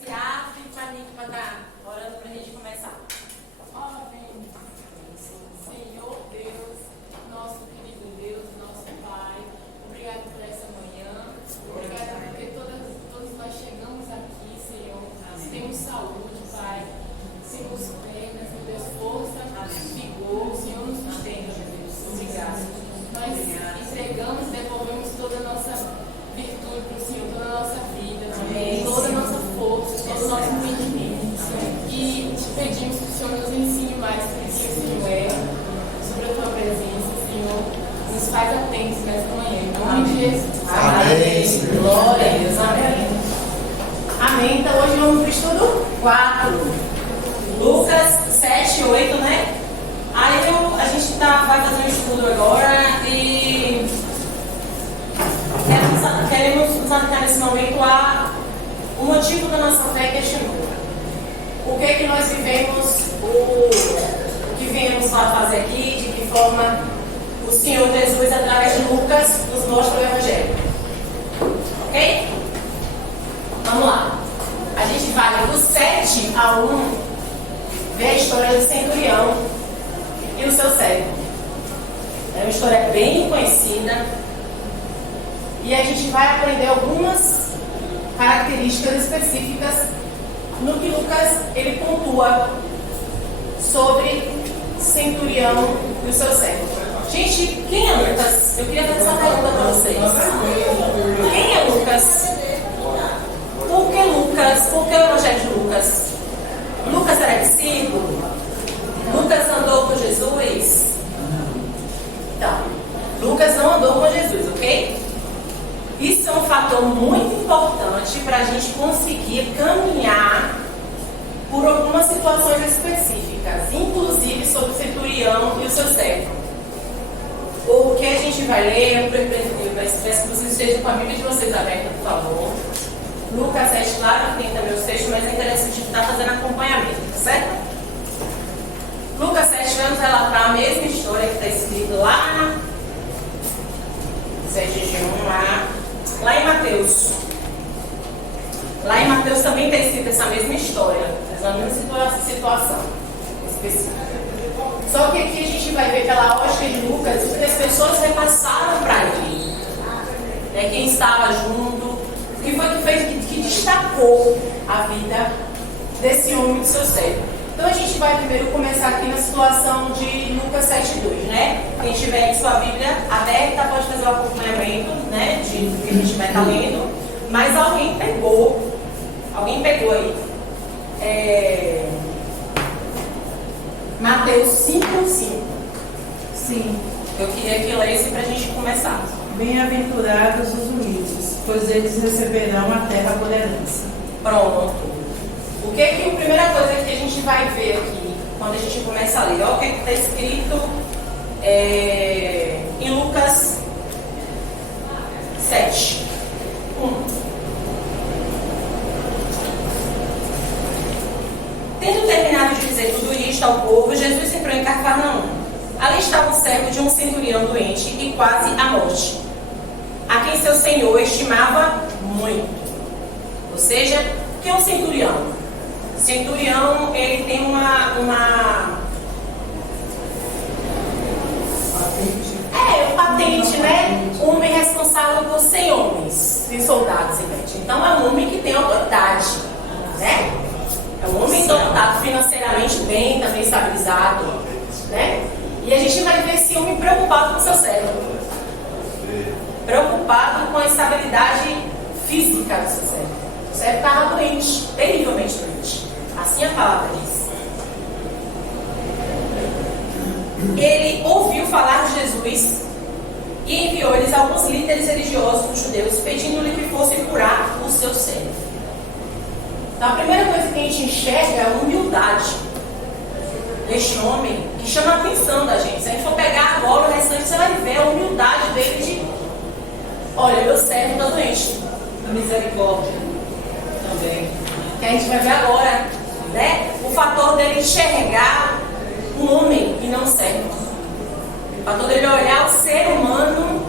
se abre para estar orando para a gente começar. Amém. Senhor Deus, nosso querido Deus, nosso Pai, obrigado por essa manhã, obrigado porque todos nós chegamos aqui, Senhor, temos saúde, Pai, temos pernas, meu Deus, força, vigor, o Senhor nos sustenta, meu Deus, obrigado. Nós entregamos, devolvemos toda a nossa virtude para o Senhor, toda a nossa vida, toda a nossa força, todo o nosso entendimento. E te pedimos que o Senhor nos ensine mais sobre quem o Senhor é, sobre a tua presença, Senhor. Nos faz atentos nessa manhã. Em nome de Jesus. Amém. Glória a Deus. Amém. Amém. Então hoje vamos para o estudo 4. Lucas 7, 8, né? Aí a gente vai fazer um estudo agora e queremos nos atentar nesse momento a o motivo da nossa fé questionou. O que é que nós vivemos, o que viemos lá fazer aqui, de que forma o Senhor Jesus, através de Lucas, nos mostra o Evangelho. Ok? Vamos lá. A gente vai do 7 a 1 ver a história do centurião e o seu servo. É uma história bem conhecida e a gente vai aprender algumas características específicas no que Lucas ele pontua sobre centurião e o seu servo. Gente, quem é Lucas? Eu queria fazer essa pergunta para vocês. Quem é Lucas? Por que Lucas? Por que o Evangelho de Lucas? Lucas era discípulo? Lucas andou com Jesus? Então, Lucas não andou com Jesus, ok? Isso é um fator muito importante para a gente conseguir caminhar por algumas situações específicas, inclusive sobre o centurião e o seu servo. O que a gente vai ler, eu peço que vocês estejam com a Bíblia de vocês aberta, por favor. Lucas 7, claro que tem também os textos, mas é interessante estar fazendo acompanhamento, certo? Lucas 7 vai nos relatar a mesma história que está escrito lá, 7 de 1 lá em Mateus. Lá em Mateus também está escrita essa mesma história, essa mesma situação específica. Só que aqui a gente vai ver pela lógica de Lucas o que as pessoas repassaram para ele. Quem estava junto, o que foi que fez, que destacou a vida desse homem e do seu servo. Então a gente vai primeiro começar aqui na situação de Lucas 7:2, né? Quem tiver sua Bíblia aberta pode fazer o acompanhamento, né? De que a gente vai estar lendo. Mas alguém pegou aí. Mateus 5:5. Sim. Eu queria que lesse para a gente começar. Bem-aventurados os humildes, pois eles receberão a terra por herança. Pronto. O que é que a primeira coisa que a gente vai ver aqui, quando a gente começa a ler? Olha o que está escrito em Lucas 7, 1. Tendo terminado de dizer tudo isto ao povo, Jesus entrou em Cafarnaum. Ali estava o servo de um centurião doente e quase à morte, a quem seu senhor estimava muito. Ou seja, o que é um centurião? Centurião, ele tem uma patente, né? Um homem responsável por 100 homens, 100 soldados, então é um homem que tem autoridade, né? É um homem dotado financeiramente bem, também estabilizado, né? E a gente vai ver esse homem preocupado com o seu servo, preocupado com a estabilidade física do seu servo. O servo estava doente, terrivelmente doente. Assim a palavra diz. Ele ouviu falar de Jesus e enviou-lhes alguns líderes religiosos dos judeus, pedindo-lhe que fosse curar o seu servo. Então a primeira coisa que a gente enxerga é a humildade deste homem, que chama a atenção da gente. Se a gente for pegar agora o restante, você vai ver a humildade dele de: olha, meu servo está doente. A misericórdia também. Que a gente vai ver agora, né? O fator dele enxergar um homem e não um servo. O fator dele olhar o ser humano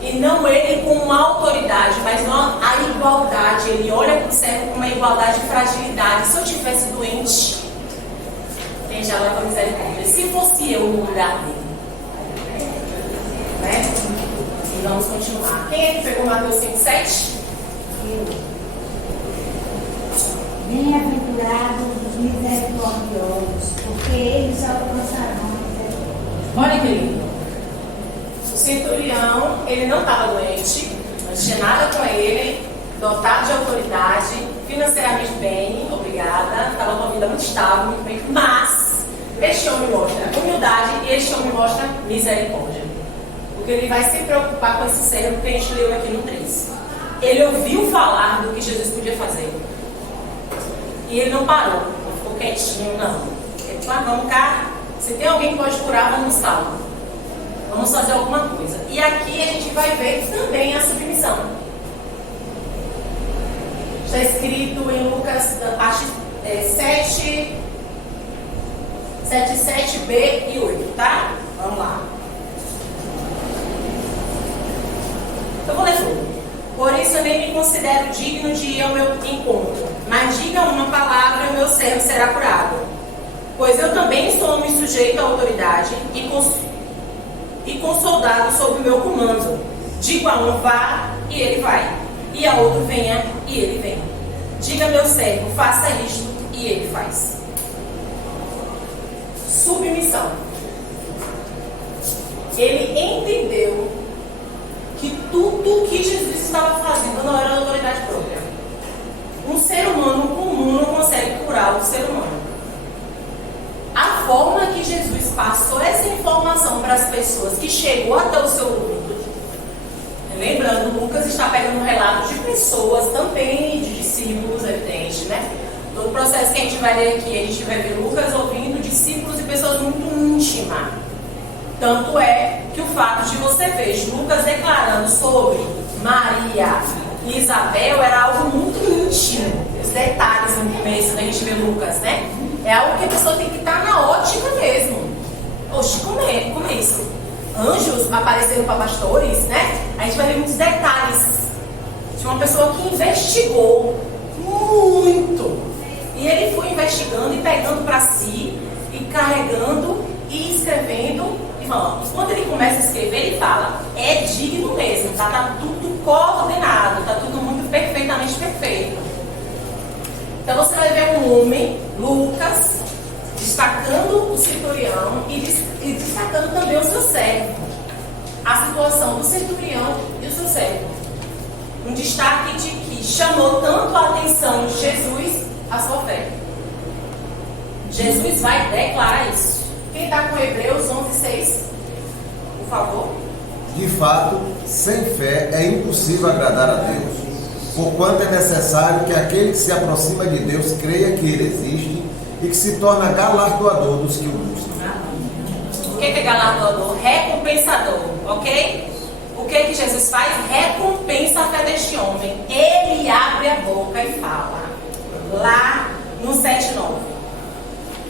e E não ele com uma autoridade, mas não a igualdade. Ele olha para o servo com uma igualdade de fragilidade. Se eu tivesse doente, quem já vai com misericórdia? Se fosse eu no lugar dele. Né? E vamos continuar. Quem é que pegou Mateus 5:7? Bem-aventurados os misericordiosos, porque eles alcançarão a misericórdia. Olha que lindo. O centurião, ele não estava doente, não tinha nada com ele, dotado de autoridade, financeiramente bem, obrigada, estava com a vida muito estável, muito bem, mas este homem mostra humildade e este homem mostra misericórdia. Porque ele vai se preocupar com esse servo que a gente leu aqui no 3. Ele ouviu falar do que Jesus podia fazer. E ele não parou, não ficou quietinho, não. Ele falou, vamos cá, se tem alguém que pode curar, vamos salvar. Vamos fazer alguma coisa. E aqui a gente vai ver também a submissão. Está escrito em Lucas 7, 7b e 8, tá? Vamos lá. Eu vou ler tudo. Por isso eu nem me considero digno de ir ao meu encontro. Mas diga uma palavra e o meu servo será curado. Pois eu também sou homem sujeito à autoridade e com soldados sob o meu comando. Digo a um, vá, e ele vai. E a outro, venha, e ele vem. Diga a meu servo, faça isto, e ele faz. Submissão. Ele entendeu que tudo que Jesus estava fazendo não era autoridade própria. Um ser humano comum não consegue curar o ser humano. A forma que Jesus passou essa informação para as pessoas, que chegou até o seu ouvido, lembrando, Lucas está pegando relatos de pessoas também, de discípulos, evidente, né? Todo o processo que a gente vai ler aqui, a gente vai ver Lucas ouvindo discípulos e pessoas muito íntimas. Tanto é que o fato de você ver Lucas declarando sobre Maria e Isabel era algo muito íntimo. Os detalhes no começo, quando a gente vê Lucas, né? É algo que a pessoa tem que estar na ótica mesmo. Oxe, como é isso? Anjos apareceram para pastores, né? A gente vai ver muitos detalhes de uma pessoa que investigou muito. E ele foi investigando e pegando para si, e carregando, e escrevendo, e falando. Quando ele começa a escrever, ele fala, é digno mesmo, tá tudo coordenado, tá tudo muito perfeitamente perfeito. Então você vai ver um homem, Lucas, destacando o centurião e destacando também o seu servo. A situação do centurião e o seu servo. Um destaque de que chamou tanto a atenção de Jesus a sua fé. Jesus vai declarar isso. Quem está com Hebreus 11:6? Por favor. De fato, sem fé é impossível agradar a Deus, porquanto é necessário que aquele que se aproxima de Deus creia que Ele existe e que se torna galardoador dos que o buscam. O que é galardoador? Recompensador, ok? O que Jesus faz? Recompensa a fé deste homem. Ele abre a boca e fala. Lá no 7:9.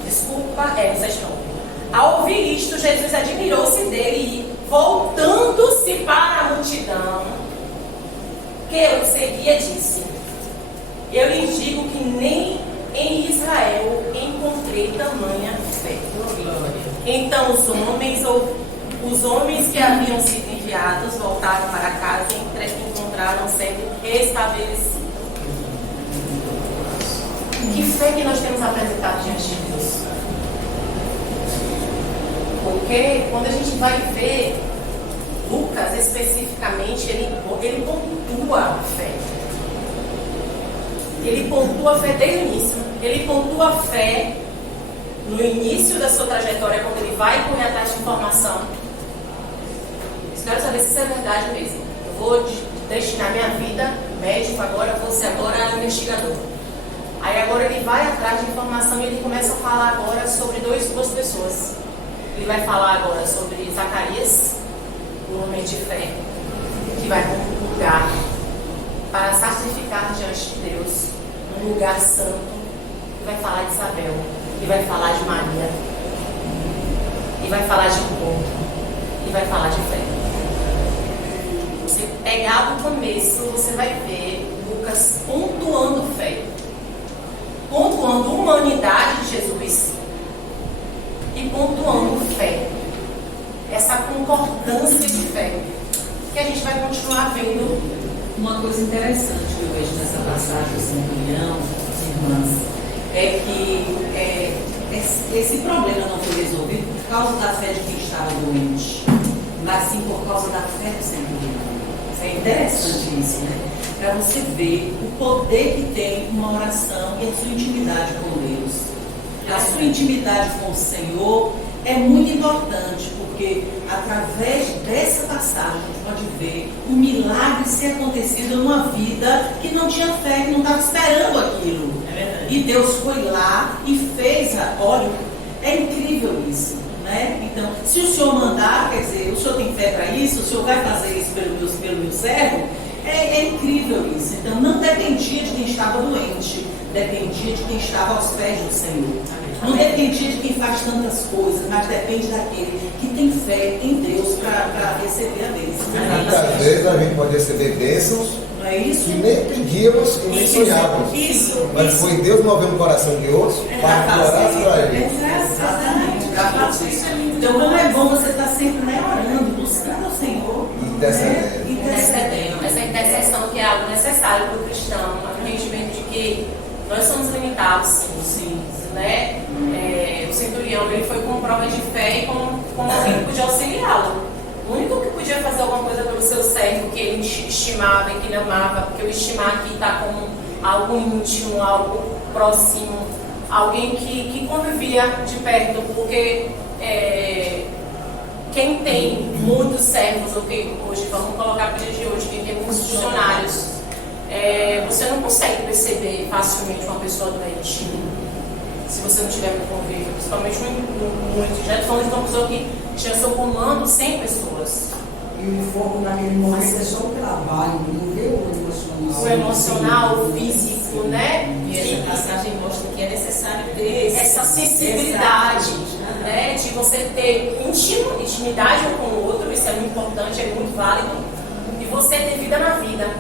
Desculpa, no 7:9. Ao ouvir isto, Jesus admirou-se dele e, voltando-se para a multidão que o seguia, disse: eu lhes digo que nem em Israel encontrei tamanha fé. Então os homens que haviam sido enviados voltaram para casa e encontraram sendo restabelecidos. Que fé que nós temos apresentado diante de Deus? Porque quando a gente vai ver Lucas especificamente, ele pontua a fé. Ele pontua a fé desde o início. Ele pontua a fé no início da sua trajetória, quando ele vai correr atrás de informação. Eu quero saber se isso é verdade mesmo. Eu vou destinar minha vida médico agora, eu vou ser agora investigador. Aí agora ele vai atrás de informação e ele começa a falar agora sobre duas pessoas. Ele vai falar agora sobre Zacarias, um homem de fé, que vai para um lugar para sacrificar diante de Deus, um lugar santo. E vai falar de Isabel, e vai falar de Maria, e vai falar de encontro, e vai falar de fé. você pegar do começo, você vai ver Lucas pontuando fé, pontuando humanidade de Jesus e pontuando fé. Essa concordância de fé que a gente vai continuar vendo. Uma coisa interessante que eu vejo nessa passagem do centurião, irmãs, é que esse problema não foi resolvido por causa da fé de quem estava doente, mas sim por causa da fé do centurião. É interessante isso, né? Para você ver o poder que tem uma oração e a sua intimidade com Deus. A sua intimidade com o Senhor é muito importante, porque através dessa passagem a gente pode ver o milagre ser acontecido numa vida que não tinha fé, que não estava esperando aquilo. E Deus foi lá e fez, olha, é incrível isso, né? Então, se o Senhor mandar, quer dizer, o Senhor tem fé para isso, o Senhor vai fazer isso pelo meu servo, é incrível isso. Então, não dependia de quem estava doente, dependia de quem estava aos pés do Senhor. Não dependia de quem faz tantas coisas, mas depende daquele que tem fé em Deus para receber a bênção. Muitas vezes a gente pode receber bênçãos Não é isso? que nem pedíamos e nem sonhávamos. Isso. Mas foi Deus movendo o coração de outros para orar para ele. Exatamente. Então, como é bom você estar sempre, né, orando, buscando o Senhor. Intercedendo. Intercedendo. Essa intercessão que é algo necessário para o cristão, o entendimento de que nós somos limitados, sim. Né? O centurião ele foi com prova de fé e como alguém que podia auxiliá-lo. O único que podia fazer alguma coisa pelo seu servo que ele estimava e que ele amava, porque o estimar aqui está como algo íntimo, algo próximo, alguém que convivia de perto, porque quem tem muitos servos, hoje, vamos colocar para o dia de hoje, quem tem muitos funcionários, você não consegue perceber facilmente uma pessoa doente. Se você não tiver com convívio, principalmente muito. Já falando de uma pessoa que tinha seu comando 100 pessoas. E o foco naquele momento é só o trabalho, não vê o emocional. O emocional, o físico, né? E essa passagem mostra que é necessário ter essa sensibilidade, né? De você ter intimidade um com o outro, isso é muito importante, é muito válido. E você ter vida na vida,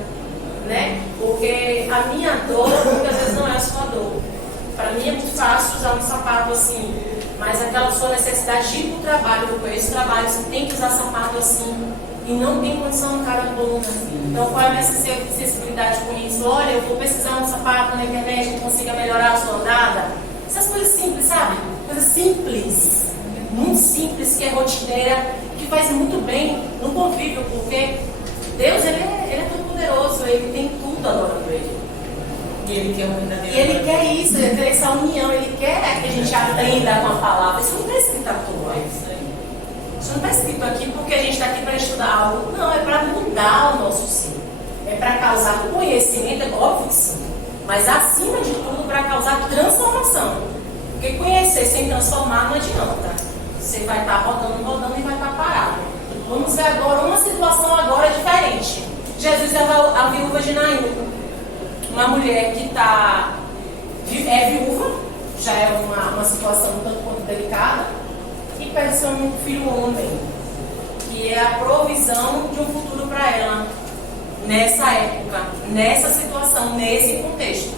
né? Porque a minha dor muitas vezes não é a sua dor. Para mim é muito fácil usar um sapato assim, mas aquela sua necessidade de ir para o trabalho, eu conheço trabalho, você tem que usar sapato assim e não tem condição no cara bom. Então qual é a minha sensibilidade com isso? Olha, eu vou pesquisar um sapato na internet que consiga melhorar a sua andada. Essas coisas simples, sabe? Coisas simples, muito simples, que é rotineira, que faz muito bem no convívio, porque Deus ele é todo poderoso, ele tem tudo adorando ele. E ele quer uma verdadeira. E ele quer isso, ele quer essa união, ele quer que a gente aprenda com a palavra. Isso não está escrito à toa. Isso não está escrito aqui porque a gente está aqui para estudar algo. Não, é para mudar o nosso ser. É para causar conhecimento, é óbvio que sim. Mas acima de tudo, para causar transformação. Porque conhecer sem transformar não adianta. Você vai estar rodando e vai estar parado. Vamos ver agora uma situação agora diferente. Jesus é a viúva de Naim. Uma mulher que é viúva, já é uma situação um tanto quanto delicada, e perde um filho homem, que é a provisão de um futuro para ela, nessa época, nessa situação, nesse contexto.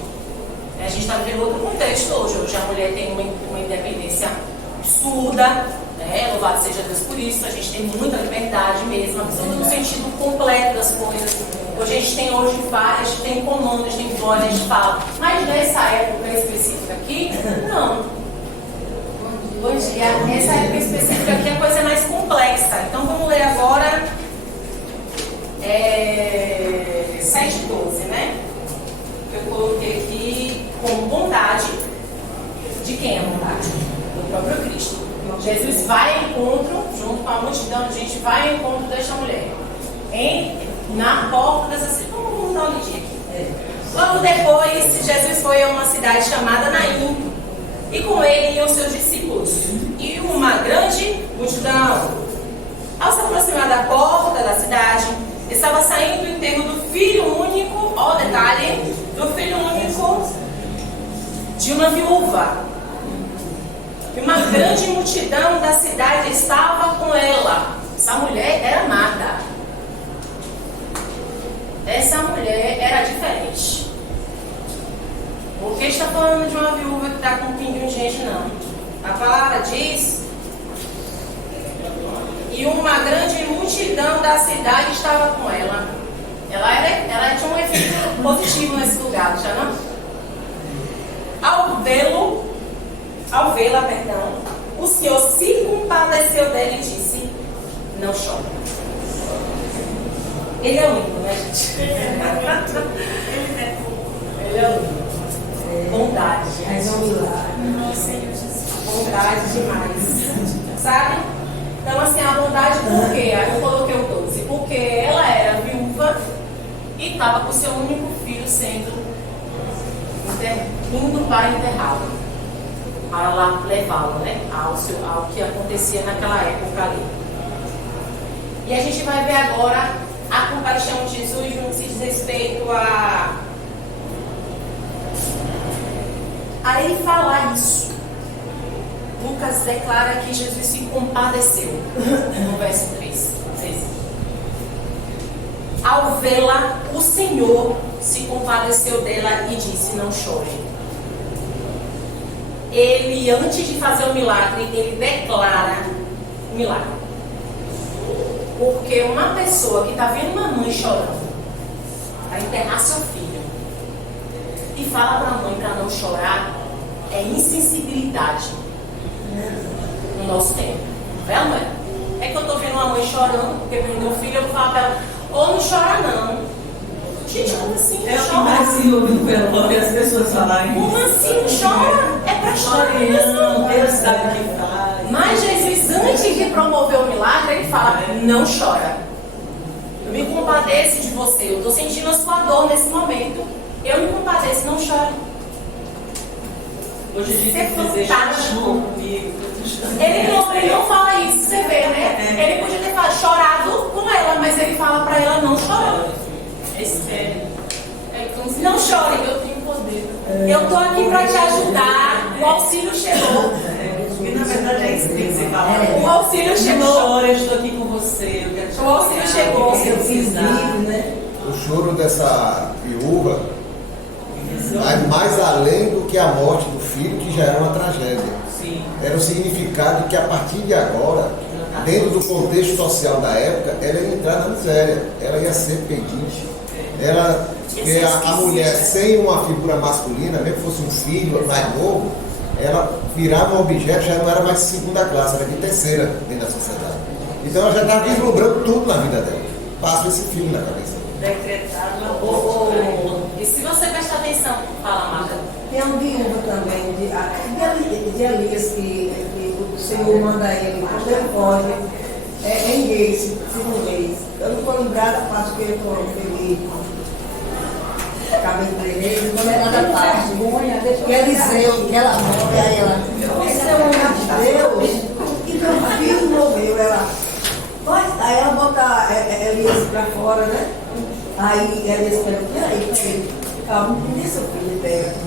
A gente está vivendo outro contexto hoje. Hoje a mulher tem uma independência absurda, né? Louvado seja Deus por isso, a gente tem muita liberdade mesmo, no sentido completo das coisas. Hoje a gente tem várias, tem comandos, tem voz, a gente fala. Mas nessa época específica aqui, não. Bom dia. Nessa época específica aqui a coisa é mais complexa. Então vamos ler agora 7:12, né? Eu coloquei aqui como bondade. De quem é a bondade? Do próprio Cristo. Jesus vai ao encontro, junto com a multidão de gente, vai ao encontro desta mulher. Na porta dessa cidade. Vamos dar um dia aqui. Logo depois, Jesus foi a uma cidade chamada Naim, e com ele iam seus discípulos e uma grande multidão. Ao se aproximar da porta da cidade, estava saindo o enterro do filho único, ó detalhe, do filho único de uma viúva. E uma grande multidão da cidade estava com ela. Essa mulher era amada. está falando de uma viúva que está com um pingo de gente, não. A palavra diz: e uma grande multidão da cidade estava com ela. Ela tinha um efeito positivo nesse lugar, já não? Ao vê-la, o Senhor se compadeceu dela e disse: não chore. Ele é lindo, né, gente? Ele é lindo. Bondade, gente. Bondade demais. Sabe? Então, assim, a bondade por quê? Aí eu coloquei o 12. Porque ela era viúva e estava com seu único filho indo para enterrá-lo. Para lá levá-lo, né? Ao que acontecia naquela época ali. E a gente vai ver agora a compaixão de Jesus no que diz respeito a ele falar isso. Lucas declara que Jesus se compadeceu no verso 3. Ao vê-la, o Senhor se compadeceu dela e disse: não chore. Ele, antes de fazer o milagre, ele declara o milagre. Porque uma pessoa que está vendo uma mãe chorando para enterrar seu filho e fala para a mãe para não chorar, é insensibilidade no nosso tempo. É, mãe? É que eu estou vendo uma mãe chorando porque perdeu o filho, eu vou falar para ela: ou não chora não. Gente, como assim? É o que mais se ouve no velório, as pessoas falarem. Como assim? Não chora? É para chorar mesmo. Deus sabe o que faz. Mas Jesus, antes de promover o milagre, ele fala: não chora. Eu me compadeço de você. Eu estou sentindo a sua dor nesse momento. Eu me compadeço, não chora. Hoje a gente Isso é tem que dizer: fantástico. comigo. Ele não fala isso, você vê, né? Ele podia ter chorado com ela, mas ele fala para ela não chorar. Espere. É como se Não chore. eu tenho poder. Eu estou aqui para te ajudar. O auxílio chegou. Porque na verdade é isso que tem que ser falado. O auxílio Não chegou. chora, eu estou aqui com você. Eu quero te O auxílio ajudar, chegou. eu quero precisar. O choro dessa viúva vai mais além do que a morte do filho, que já era uma tragédia. Sim. Era o significado que a partir de agora, dentro do contexto social da época, ela ia entrar na miséria, ela ia ser pedinte. Ela, que a mulher sem uma figura masculina, mesmo que fosse um filho mais novo, ela virava um objeto, já não era mais de segunda classe, era de terceira dentro da sociedade. Então ela já estava vislumbrando tudo na vida dela. Passa esse filme na cabeça. Decretado. E se você prestar atenção, fala, Marta. Tem um viúva também, de Elias, que o Senhor manda ele, quando ele pode, em Reis, segundo Reis. Eu não vou lembrar da parte que ele acaba entre eles, não é nada parte. E Eliseu, que ela morre, aí ela, esse é o homem de Deus, e meu filho morreu, aí ela bota Elias pra fora, né? Aí Elias pergunta: e aí, filho? Calma, cadê seu filho perto?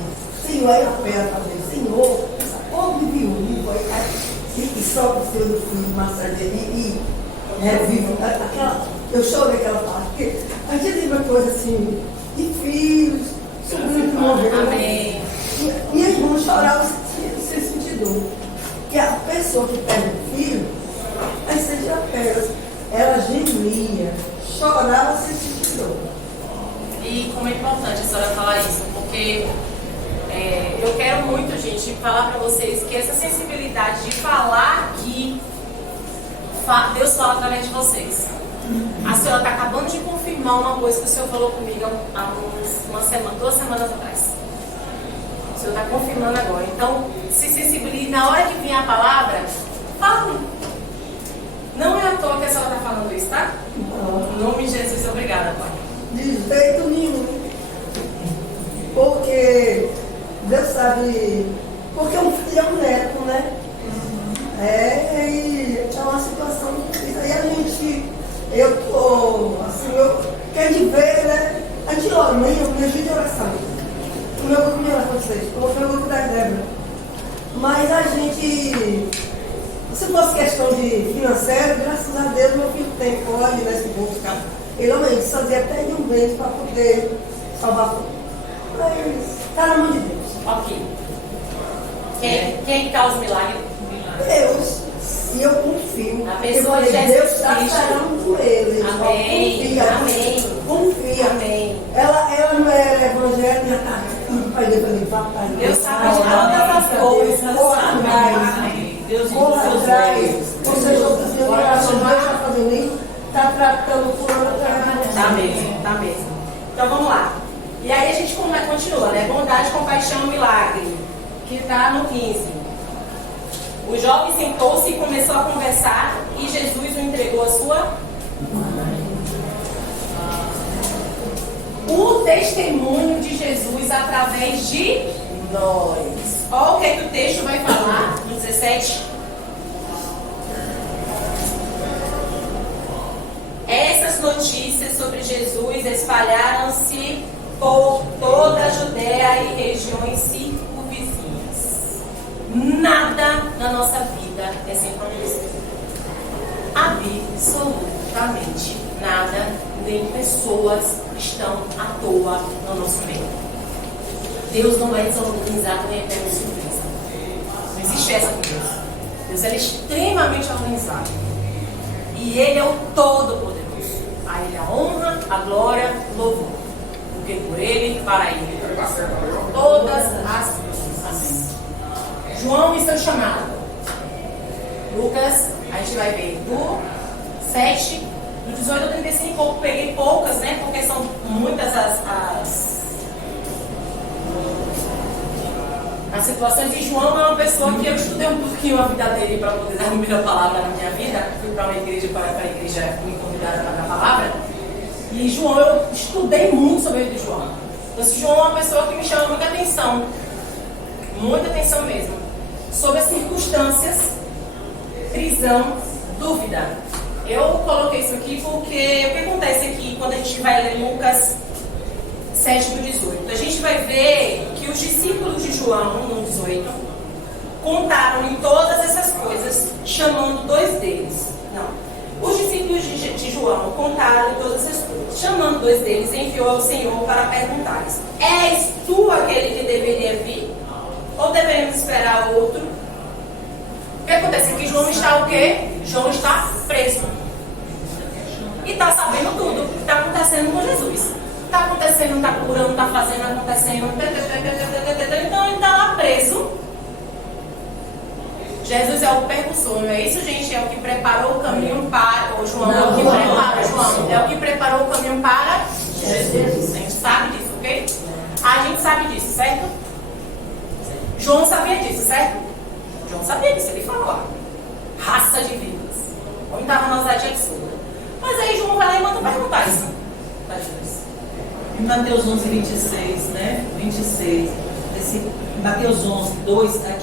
Senhor, aí a fera fazendo: Senhor, essa pobre viúva, e só o filho maçã dele, e revive aquela. Eu chorei aquela parte, porque a gente tem uma coisa assim, de filhos, sobrinho que morreu. Amém. E as irmãs choravam sem sentir dor. Que a pessoa que perde um filho, aí seja apenas, ela gemia, chorava sem sentir dor. E como é importante a senhora falar isso, porque eu quero muito, gente, falar para vocês que essa sensibilidade de falar que Deus fala através de vocês. A senhora está acabando de confirmar uma coisa que o senhor falou comigo há duas semanas atrás. O senhor está confirmando agora. Então, se sensibilize. Na hora que vier a palavra, fale. Não é à toa que a senhora está falando isso, tá? Em nome de Jesus, obrigada, Pai. De jeito nenhum. Porque Deus sabe. Porque um filho é um neto, né? E é uma situação difícil. Aí a gente. Eu tô assim, quer de ver, né? A gente ora, amanhã eu me ajude de oração. O meu grupo de oração, vocês, como foi o grupo da Débora. Mas a gente. Se fosse questão de financeiro, graças a Deus meu filho tem, pode nesse bolso, cara. Ele amanhã fazia até de um mês para poder salvar tudo. Mas está na mão de Deus. Ok. Quem causa o milagre? Deus. E eu confio. A pessoa de Deus Jesus está Cristo. falando por ele. Amém. Amém. Confia. Amém. Ela não é evangélica. Pai, Deus sabe de todas as coisas. Corra atrás. Deus Corra seus atrás. meios. Você está fazendo oração, Deus está fazendo isso. Está tratando por outra. Tá mesmo. Então vamos lá. E aí a gente continua, né? Bondade, compaixão, milagre. Que está no 15. O jovem sentou-se e começou a conversar e Jesus o entregou a sua o testemunho de Jesus através de nós. Olha o que o texto vai falar no 17. Essas notícias sobre Jesus espalharam-se por toda a Judéia e regiões circunvizinhas. Nada na nossa vida é sem propósito. Absolutamente nada, nem pessoas estão à toa no nosso meio. Deus não é desorganizado nem é pego de surpresa. Não existe essa com Deus. Deus é extremamente organizado. E Ele é o Todo-Poderoso. A Ele a honra, a glória, o louvor. Porque por Ele, para Ele, todas as coisas. Amém. João e seu chamado. Lucas, a gente vai ver do 7, do 18 ao 35, eu peguei poucas, né? Porque são muitas as situações. E João é uma pessoa que eu estudei um pouquinho a vida dele para poder dar a primeira palavra na minha vida. Fui para uma igreja, para a igreja me convidaram para dar a palavra. E João, eu estudei muito sobre ele de João. Então, João é uma pessoa que me chama muita atenção mesmo, sobre as circunstâncias, prisão, dúvida. Eu coloquei isso aqui porque o que acontece aqui quando a gente vai ler Lucas 7 do 18? A gente vai ver que os discípulos de João, no 18, contaram em todas essas coisas, chamando dois deles. Não. Os discípulos de João contaram em todas essas coisas, chamando dois deles, enviou ao Senhor para perguntar-lhes: és tu aquele que deveria vir? Ou devemos esperar outro? O que acontece aqui? João está o quê? João está preso. E está sabendo tudo o que está acontecendo com Jesus. Está acontecendo, está curando, está fazendo, acontecendo. Então ele está lá preso. Jesus é o percussor, não é isso, gente? É o que preparou o caminho para. O João é o que prepara, João. É o que preparou o caminho para Jesus. A gente sabe disso, ok? A gente sabe disso, certo? João sabia disso, certo? João sabia disso, ele falou lá. Raça de vidas. Onde estava na ousadia absurda. Mas aí João vai lá e manda perguntar isso para Jesus. Em Mateus 11, 26, né? 26. Em Mateus 11,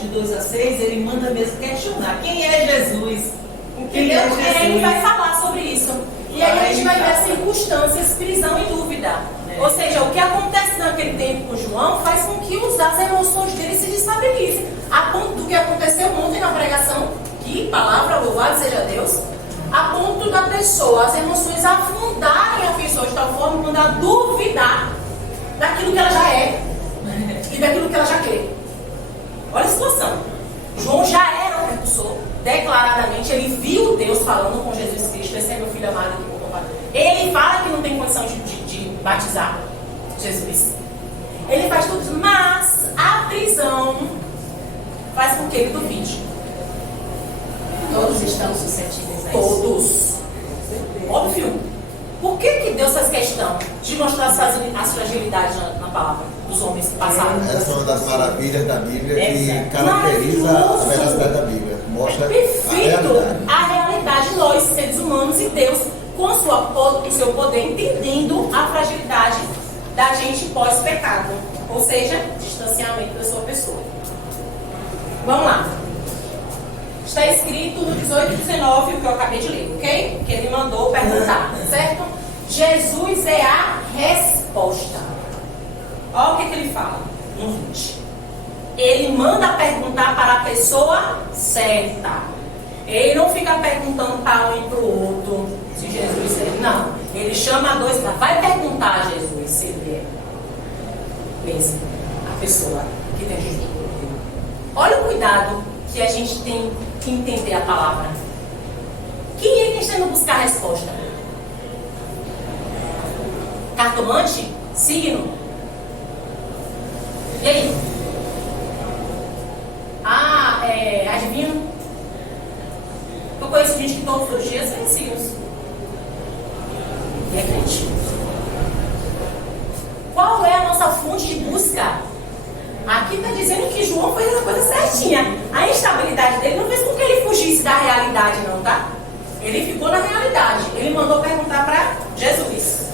de 2 a 6, ele manda mesmo questionar quem é Jesus. Entendeu? Porque ele vai falar sobre isso. E aí a gente vai ver as circunstâncias, prisão e dúvida. Ou seja, o que acontece naquele tempo com João faz com que as emoções dele se destabilizem. A ponto do que aconteceu ontem na pregação, que palavra, louvado seja Deus, a ponto da pessoa, as emoções afundarem a pessoa de tal forma quando ela duvidar daquilo que ela já é e daquilo que ela já crê. Olha a situação. João já era um precursor, declaradamente, ele viu Deus falando com Jesus Cristo: esse é meu filho amado. Ele fala que não tem condição de batizar Jesus. Ele faz tudo isso, mas a prisão faz com que ele duvide. Todos estão suscetíveis a isso. Todos. Óbvio. Por que Deus faz questão de mostrar as fragilidades na palavra dos homens que passaram? Essa é uma das maravilhas da Bíblia que Exato. caracteriza a Maravilhoso. veracidade da Bíblia. Mostra Perfeito. A realidade, nós, seres humanos, e Deus, com o seu poder, entendendo a fragilidade da gente pós-pecado. Ou seja, distanciamento da sua pessoa. Vamos lá. Está escrito no 18 e 19, o que eu acabei de ler, ok? Que ele mandou perguntar, certo? Jesus é a resposta. Olha o que ele fala no 20. Ele manda perguntar para a pessoa certa. Ele não fica perguntando para um e para o outro se Jesus é. Não. Ele chama dois, vai perguntar a Jesus se ele é mesmo a pessoa que tem dentro. Olha o cuidado que a gente tem que entender a palavra. Quem é que está indo buscar a resposta? Cartomante? Signo? E aí? Adivinho? Eu conheço gente que todos os dias vem signos. E é crente. Qual é a nossa fonte de busca? Aqui está dizendo que João fez a coisa certinha. A instabilidade dele não fez com que ele fugisse da realidade, não, tá? Ele ficou na realidade. Ele mandou perguntar para Jesus.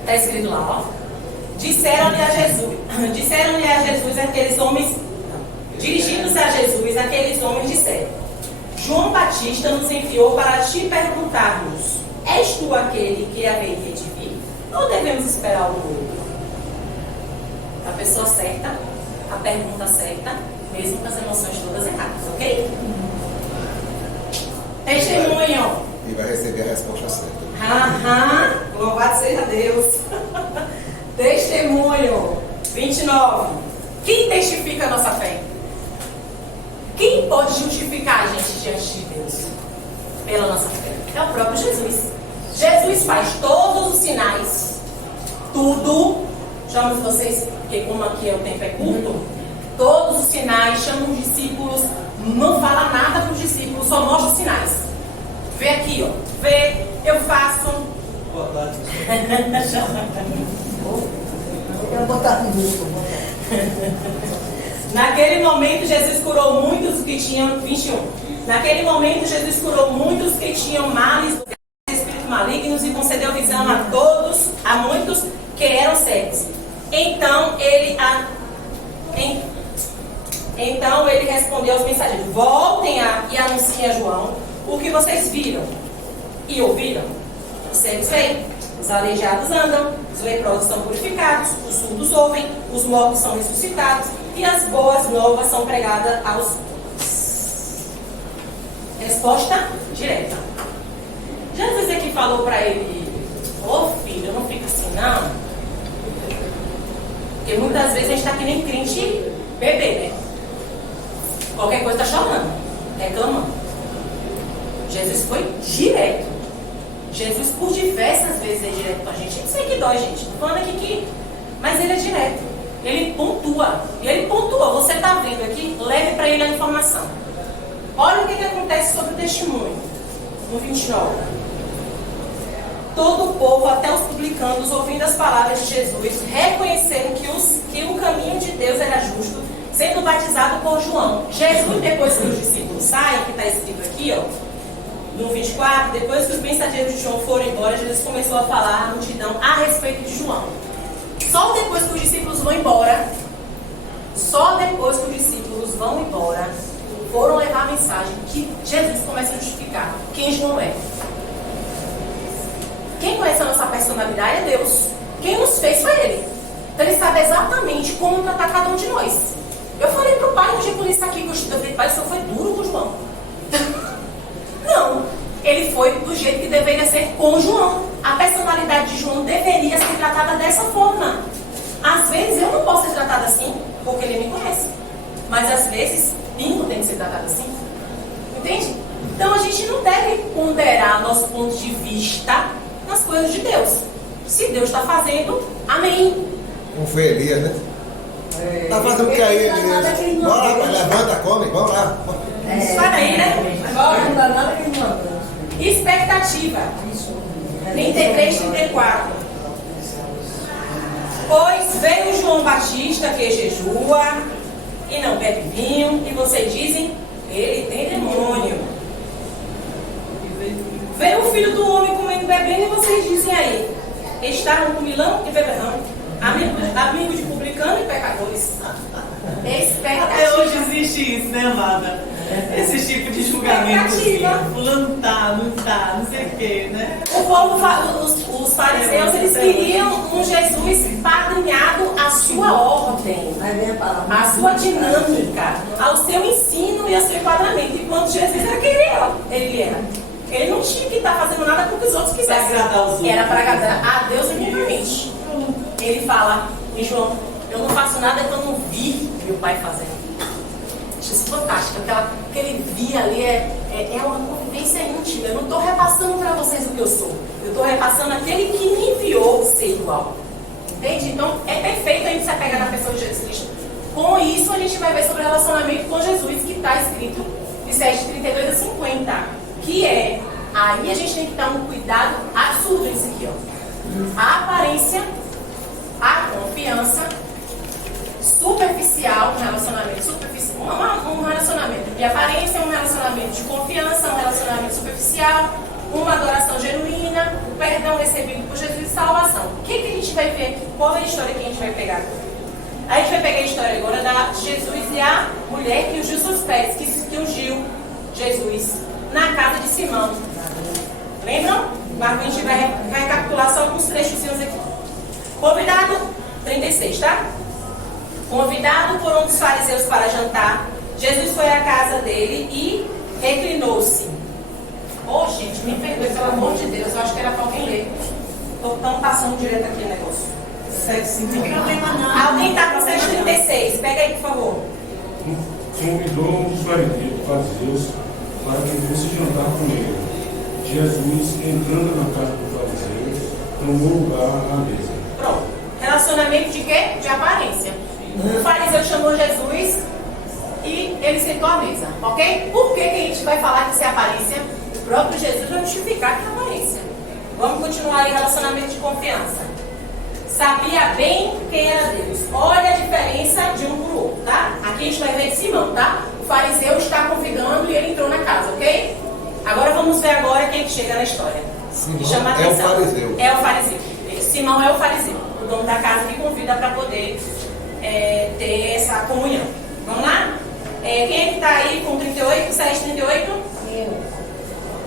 Está escrito lá, ó. Disseram-lhe a Jesus aqueles homens, dirigindo-se a Jesus, aqueles homens disseram: João Batista nos enviou para te perguntarmos: és tu aquele que haveria de vir? Ou devemos esperar o outro? A pessoa certa, a pergunta certa, mesmo com as emoções todas erradas, ok? Testemunho. E vai receber a resposta certa. Louvado seja Deus. Testemunho. 29. Quem testifica a nossa fé? Quem pode justificar a gente diante de Deus? Pela nossa fé. É o próprio Jesus. Jesus faz todos os sinais. Tudo. Chamo vocês, porque como aqui o tempo é curto, todos os sinais, chama os discípulos, não fala nada para os discípulos, só mostra os sinais. Vê aqui, ó. Vê, eu faço. Boa tarde. Eu vou botar com isso. Naquele momento, Jesus curou muitos que tinham, 21. Naquele momento, Jesus curou muitos que tinham males, espíritos malignos, e concedeu visão a muitos que eram cegos. Então ele respondeu aos mensageiros: voltem e anunciem a João o que vocês viram e ouviram. Os cegos veem, os aleijados andam, os leprosos são purificados, os surdos ouvem, os mortos são ressuscitados e as boas novas são pregadas aos. Resposta direta. Jesus aqui falou para ele: ô filho, não fica assim não. Porque muitas vezes a gente está que nem crente bebê, né? Qualquer coisa está chorando, reclamando. Jesus foi direto. Jesus, por diversas vezes, é direto com a gente. Eu sei que dói, gente. Estou falando aqui que. Mas ele é direto. Ele pontua. E ele pontua. Você está vendo aqui? Leve para ele a informação. Olha o que acontece sobre o testemunho. No 29. Todo o povo, até os publicanos, ouvindo as palavras de Jesus, reconheceram que o caminho de Deus era justo, sendo batizado por João. Jesus, depois que os discípulos saem, que está escrito aqui, ó, no 24, depois que os mensageiros de João foram embora, Jesus começou a falar à multidão a respeito de João. Só depois que os discípulos vão embora, foram levar a mensagem que Jesus começa a justificar quem João é. Quem conhece a nossa personalidade é Deus. Quem nos fez foi Ele. Então Ele sabe exatamente como tratar cada um de nós. Eu falei pro pai, no dia que ele está aqui, que eu falei: pai, o senhor foi duro com o João. Não, ele foi do jeito que deveria ser com João. A personalidade de João deveria ser tratada dessa forma. Às vezes eu não posso ser tratada assim, porque ele me conhece. Mas às vezes, Pingo tem que ser tratado assim. Entende? Então a gente não deve ponderar nosso ponto de vista nas coisas de Deus. Se Deus está fazendo, amém. Como foi Elias, né? Tá fazendo o que aí, Elias? Bora, rapaz, levanta, come, vamos lá. Sai daí, né? Não dá nada que ele não. Expectativa. 33, 34. Pois veio João Batista que jejua e não bebe vinho, e vocês dizem: ele tem demônio. Veio o filho do homem comendo e bebendo, e vocês dizem aí: está um comilão e beberrão, amigo de publicano e pecadores. Até hoje existe isso, né, amada? Esse tipo de julgamento. Fulano tá, não sei o quê, né? O povo, os fariseus, eles queriam um Jesus padrinhado à sua ordem, à sua dinâmica, ao seu ensino e ao seu enquadramento. Enquanto Jesus era quem ele era. Ele não tinha que estar fazendo nada com que os outros quisessem. Pra agradar os outros. Era para agradar a Deus unicamente. Ele fala em João, Eu não faço nada que eu não vi meu pai fazendo. Acho isso fantástico. Aquele vi ali é uma convivência íntima. Eu não estou repassando para vocês o que eu sou. Eu estou repassando aquele que me enviou ser igual. Entende? Então é perfeito a gente se apegar na pessoa de Jesus Cristo. Com isso a gente vai ver sobre o relacionamento com Jesus, que está escrito de 7:32-50. Que é, aí a gente tem que dar um cuidado absurdo nisso aqui, ó. A aparência, a confiança, superficial, um relacionamento superficial, um relacionamento de aparência, um relacionamento de confiança, um relacionamento superficial, uma adoração genuína, o perdão recebido por Jesus e salvação. O que a gente vai ver aqui? Qual é a história que a gente vai pegar agora? A gente vai pegar a história agora da Jesus e a mulher que ungiu seus pés, que ungiu Jesus na casa de Simão. Lembram? Mas a gente vai recapitular só alguns trechozinhos aqui. Convidado, 36, tá? Convidado por um dos fariseus para jantar, Jesus foi à casa dele e reclinou-se. Oh, gente, me perdoe, pelo amor de Deus, eu acho que era para alguém ler. Estão passando direto aqui o negócio. 7:50. Alguém está com 7:36, pega aí, por favor. Convidou um dos fariseus para que fosse jantar com ele. Jesus, entrando na casa do fariseu, tomou lugar à mesa. Pronto. Relacionamento de quê? De aparência. O fariseu chamou Jesus e ele sentou à mesa, ok? Por que a gente vai falar que isso é aparência? O próprio Jesus vai justificar que é aparência. Vamos continuar aí, relacionamento de confiança. Sabia bem quem era Deus. Olha a diferença de um para o outro, tá? Aqui a gente vai ver de Simão, tá? O fariseu está convidando e ele entrou na casa, ok? Agora vamos ver agora quem chega na história. Simão Chama a é o atenção. fariseu. É o fariseu. Simão é o fariseu, o dono da casa que convida para poder ter essa comunhão. Vamos lá? Quem é que está aí com 38, 7:38? Eu.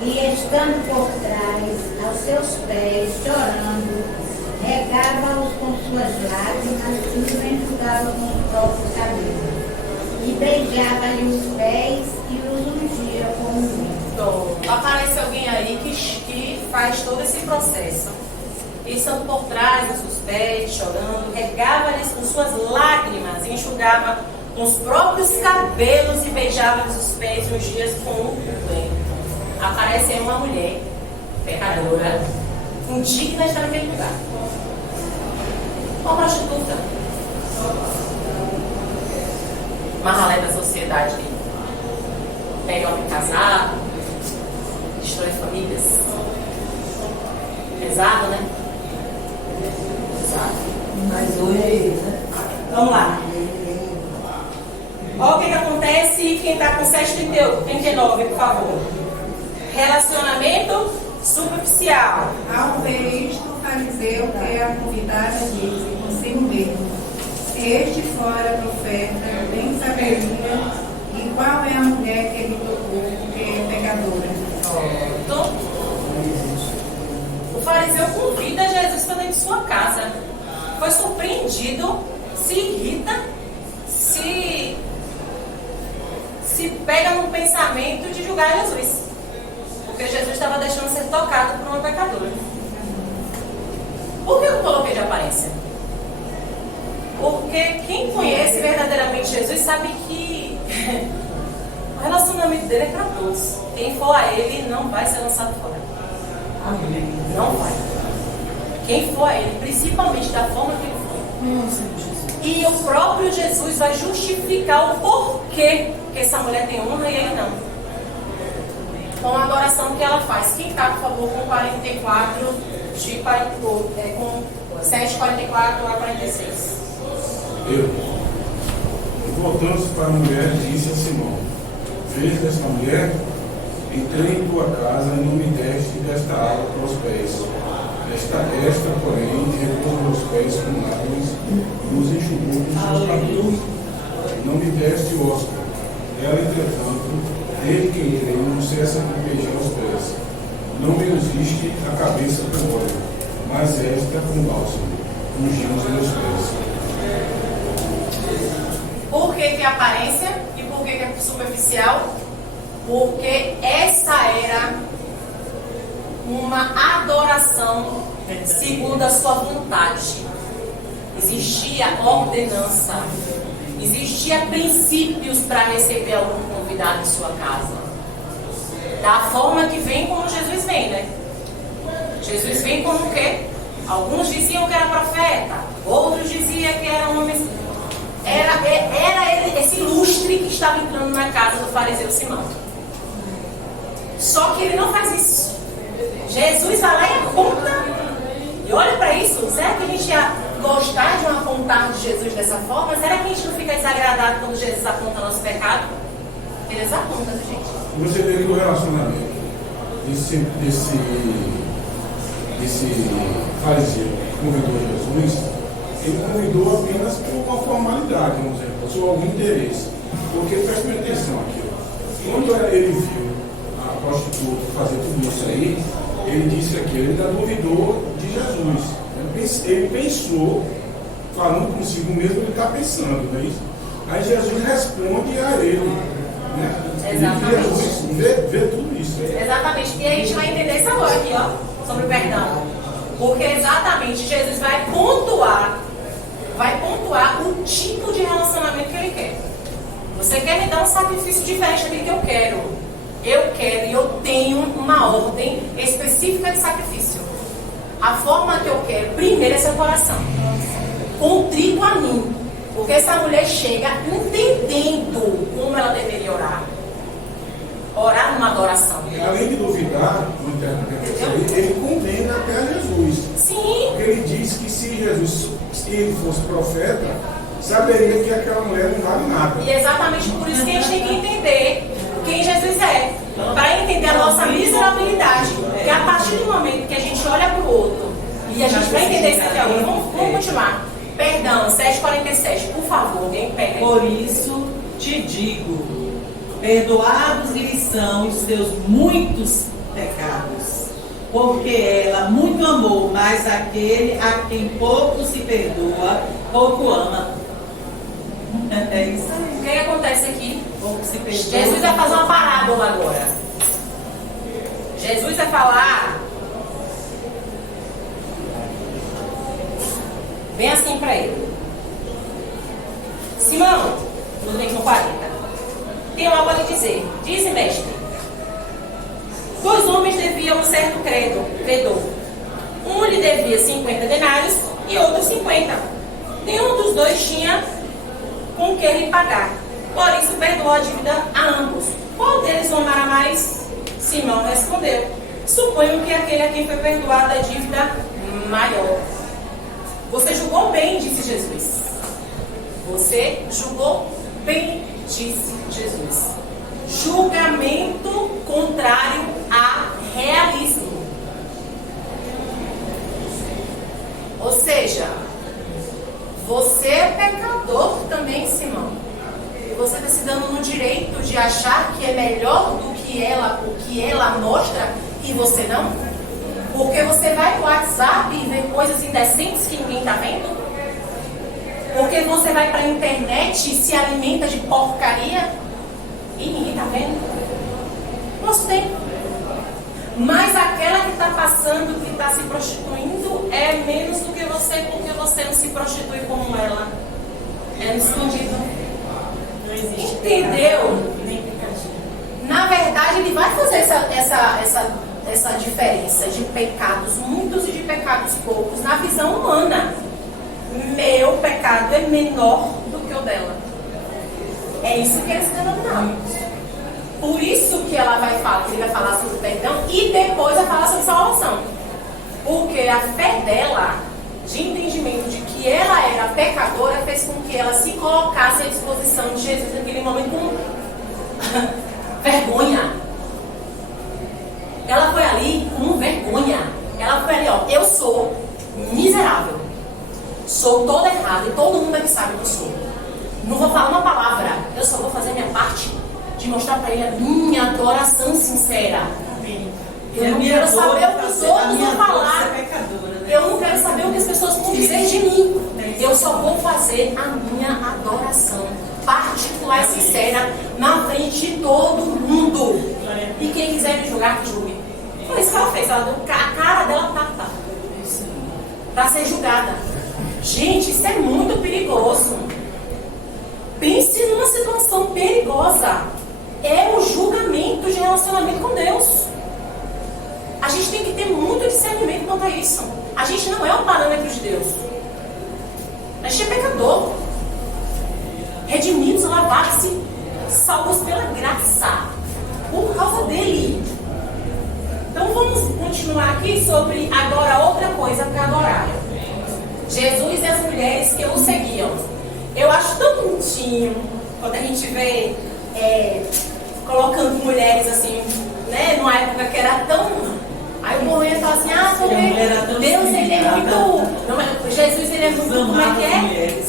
E estando por trás, aos seus pés, chorando, regava-os com suas lágrimas e os enxugava com os próprios cabelos. E beijava-lhe os pés e os ungia com o vinho. Aparece alguém aí que faz todo esse processo. E estando por trás dos seus pés, chorando, regava-lhes com suas lágrimas, e enxugava com os próprios cabelos e beijava-lhes os pés e ungia com o vento. Aparece aí uma mulher pecadora, indigna de estar naquele lugar. Uma prostituta. Uma ralé da sociedade. Pega homem casado, destrói famílias. Pesado, né? Mas hoje, né? Vamos lá. Olha o que acontece. Quem está com 7:39, por favor. Relacionamento superficial. Ao ver isto, o fariseu que a convidada disse consigo mesmo: Este fora profeta, bem saberia, e qual é a mulher que ele tocou, porque é pecadora. O fariseu convida Jesus para dentro de sua casa. Foi surpreendido, se irrita, se pega no pensamento de julgar Jesus. Porque Jesus estava deixando ser tocado por uma pecadora. Por que eu coloquei de aparência? Porque quem conhece verdadeiramente Jesus sabe que o relacionamento dele é para todos. Quem for a ele não vai ser lançado fora. Não vai. Quem for a ele, principalmente da forma que ele foi. E o próprio Jesus vai justificar o porquê que essa mulher tem honra e ele não. Com a adoração que ela faz. Quem está, por favor, com 44, com 7:44 a 46. Eu, voltando-se para a mulher, disse a Simão: Vês esta mulher? Entrei em tua casa e não me deste desta água para os pés. Esta, porém, regou meus pés com lágrimas e os enxugou com seus cabelos. Não me deste hóstia. Ela, entretanto, desde que entrei, não cessa de beijar os pés. Não me ungiste a cabeça com óleo, mas esta com bálsamo, ungiu os meus pés. Por que é aparência e por que é superficial? Porque essa era uma adoração segundo a sua vontade. existia ordenança, existia princípios para receber algum convidado em sua casa. Da forma que vem como Jesus vem, né? Jesus vem como o quê? Alguns diziam que era profeta, outros diziam que era um homem. Era ele, esse ilustre que estava entrando na casa do fariseu Simão. Só que ele não faz isso. Jesus vai lá e aponta. E olha para isso. Será que a gente ia gostar de um apontar de Jesus dessa forma? Será que a gente não fica desagradado quando Jesus aponta nosso pecado? Eles apontam, gente. Você vê que o relacionamento desse fariseu que convidou Jesus, ele convidou apenas por uma formalidade, vamos dizer, por seu algum interesse. Porque preste atenção aqui. Quando ele viu a prostituta fazer tudo isso aí, ele disse aqui, ele ainda duvidou de Jesus. Ele pensou, falando consigo mesmo, ele está pensando, não é isso? Aí Jesus responde a ele. Né? Exatamente. Jesus vê tudo isso. Exatamente. E aí a gente vai entender isso agora aqui, ó, sobre o perdão. Porque exatamente Jesus vai pontuar o tipo de relacionamento que ele quer. Você quer me dar um sacrifício diferente daquele que eu quero. Eu quero e eu tenho uma ordem específica de sacrifício. A forma que eu quero, primeiro, é seu coração. Contrito a mim. Porque essa mulher chega entendendo como ela deveria orar. Orar numa adoração. E além de duvidar, ele condena até a Jesus. Sim. Porque ele diz que se Jesus, se ele fosse profeta, saberia que aquela mulher não vale nada. E exatamente por isso que a gente tem que entender quem Jesus é. Para entender a nossa miserabilidade. E a partir do momento que a gente olha para o outro e a gente vai entender isso aqui agora, vamos continuar. Perdão, 7,47, por favor, alguém pega. Por isso te digo, perdoados lhe são os teus muitos pecados, porque ela muito amou, mas aquele a quem pouco se perdoa, pouco ama. É isso aí. O que acontece aqui? Pouco se perdoa. Jesus vai fazer uma parábola agora. Jesus vai falar bem assim para ele: Simão, no texto 40, tenho algo a lhe dizer. Dize, mestre. 2 homens deviam um certo credor. Um lhe devia 50 denários e outro 50. Nenhum dos dois tinha com que lhe pagar. Por isso perdoou a dívida a ambos. Qual deles o amará mais? Simão respondeu: suponho que aquele a quem foi perdoada a dívida maior. Você julgou bem, disse Jesus. Você julgou bem, disse Jesus. Julgamento contrário a realismo. Ou seja, você é pecador também, Simão. E você está se dando no direito de achar que é melhor do que o que ela mostra e você não? Porque você vai no WhatsApp e vê coisas indecentes que ninguém está vendo? Porque você vai para a internet e se alimenta de porcaria e ninguém está vendo? Nosso tempo. Mas aquela que está passando, que está se prostituindo, é menos do que você, porque você não se prostitui como ela. É escondido. Não existe. Entendeu? Nem picadinho. Na verdade, ele vai fazer essa diferença de pecados muitos e de pecados poucos na visão humana. Meu pecado é menor do que o dela. É isso que eles denominaram. Por isso que ela vai falar, ele vai falar sobre o perdão e depois vai falar sobre salvação. Porque a fé dela, de entendimento de que ela era pecadora, fez com que ela se colocasse à disposição de Jesus naquele momento com vergonha. Ela foi ali com vergonha. Ela foi ali, ó, eu sou miserável. Sou toda errada e todo mundo aqui sabe que eu sou. Não vou falar uma palavra, eu só vou fazer a minha parte de mostrar para ele a minha adoração sincera. Eu não quero saber o que os outros vão falar. Eu não quero saber o que as pessoas vão dizer de mim. Eu só vou fazer a minha adoração particular e sincera na frente de todo mundo. E quem quiser me julgar, que julgue. Foi isso que ela fez. Ela deu a cara dela para ser julgada. Gente, isso é muito perigoso. Pense numa situação perigosa. É o julgamento de relacionamento com Deus. A gente tem que ter muito discernimento quanto a isso. A gente não é um parâmetro de Deus. A gente é pecador. Redimidos, lavados, salvos pela graça. Por causa dele. Então vamos continuar aqui sobre agora outra coisa para adorar. Jesus e as mulheres que o seguiam. Eu acho tão bonitinho quando a gente vê colocando mulheres assim, né? Numa época que era tão. Aí o povo ia falar assim, porque Deus ele é muito. Não, Jesus ele é muito. Como é que é?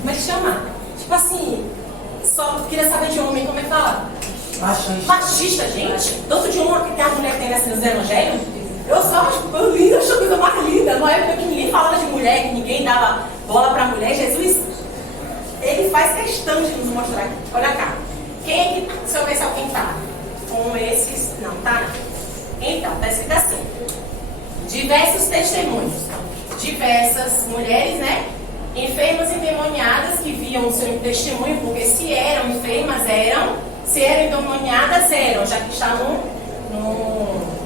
Como é que chama? Tipo assim, só queria saber de homem, como é que fala? Machista, gente. Tanto de homem que a mulher tem assim nos evangelhos. Eu só acho linda, eu acho a coisa mais linda. Numa época que ninguém falava de mulher, que ninguém dava bola pra mulher, Jesus, ele faz questão de nos mostrar aqui. Olha cá. Quem é que. Deixa eu ver se alguém tá. Com esses. Não, tá? Então, tá escrito assim. Diversos testemunhos. Diversas mulheres, né? Enfermas e endemoniadas que viam o seu testemunho, porque se eram enfermas, eram. Se eram endemoniadas, eram, já que estavam no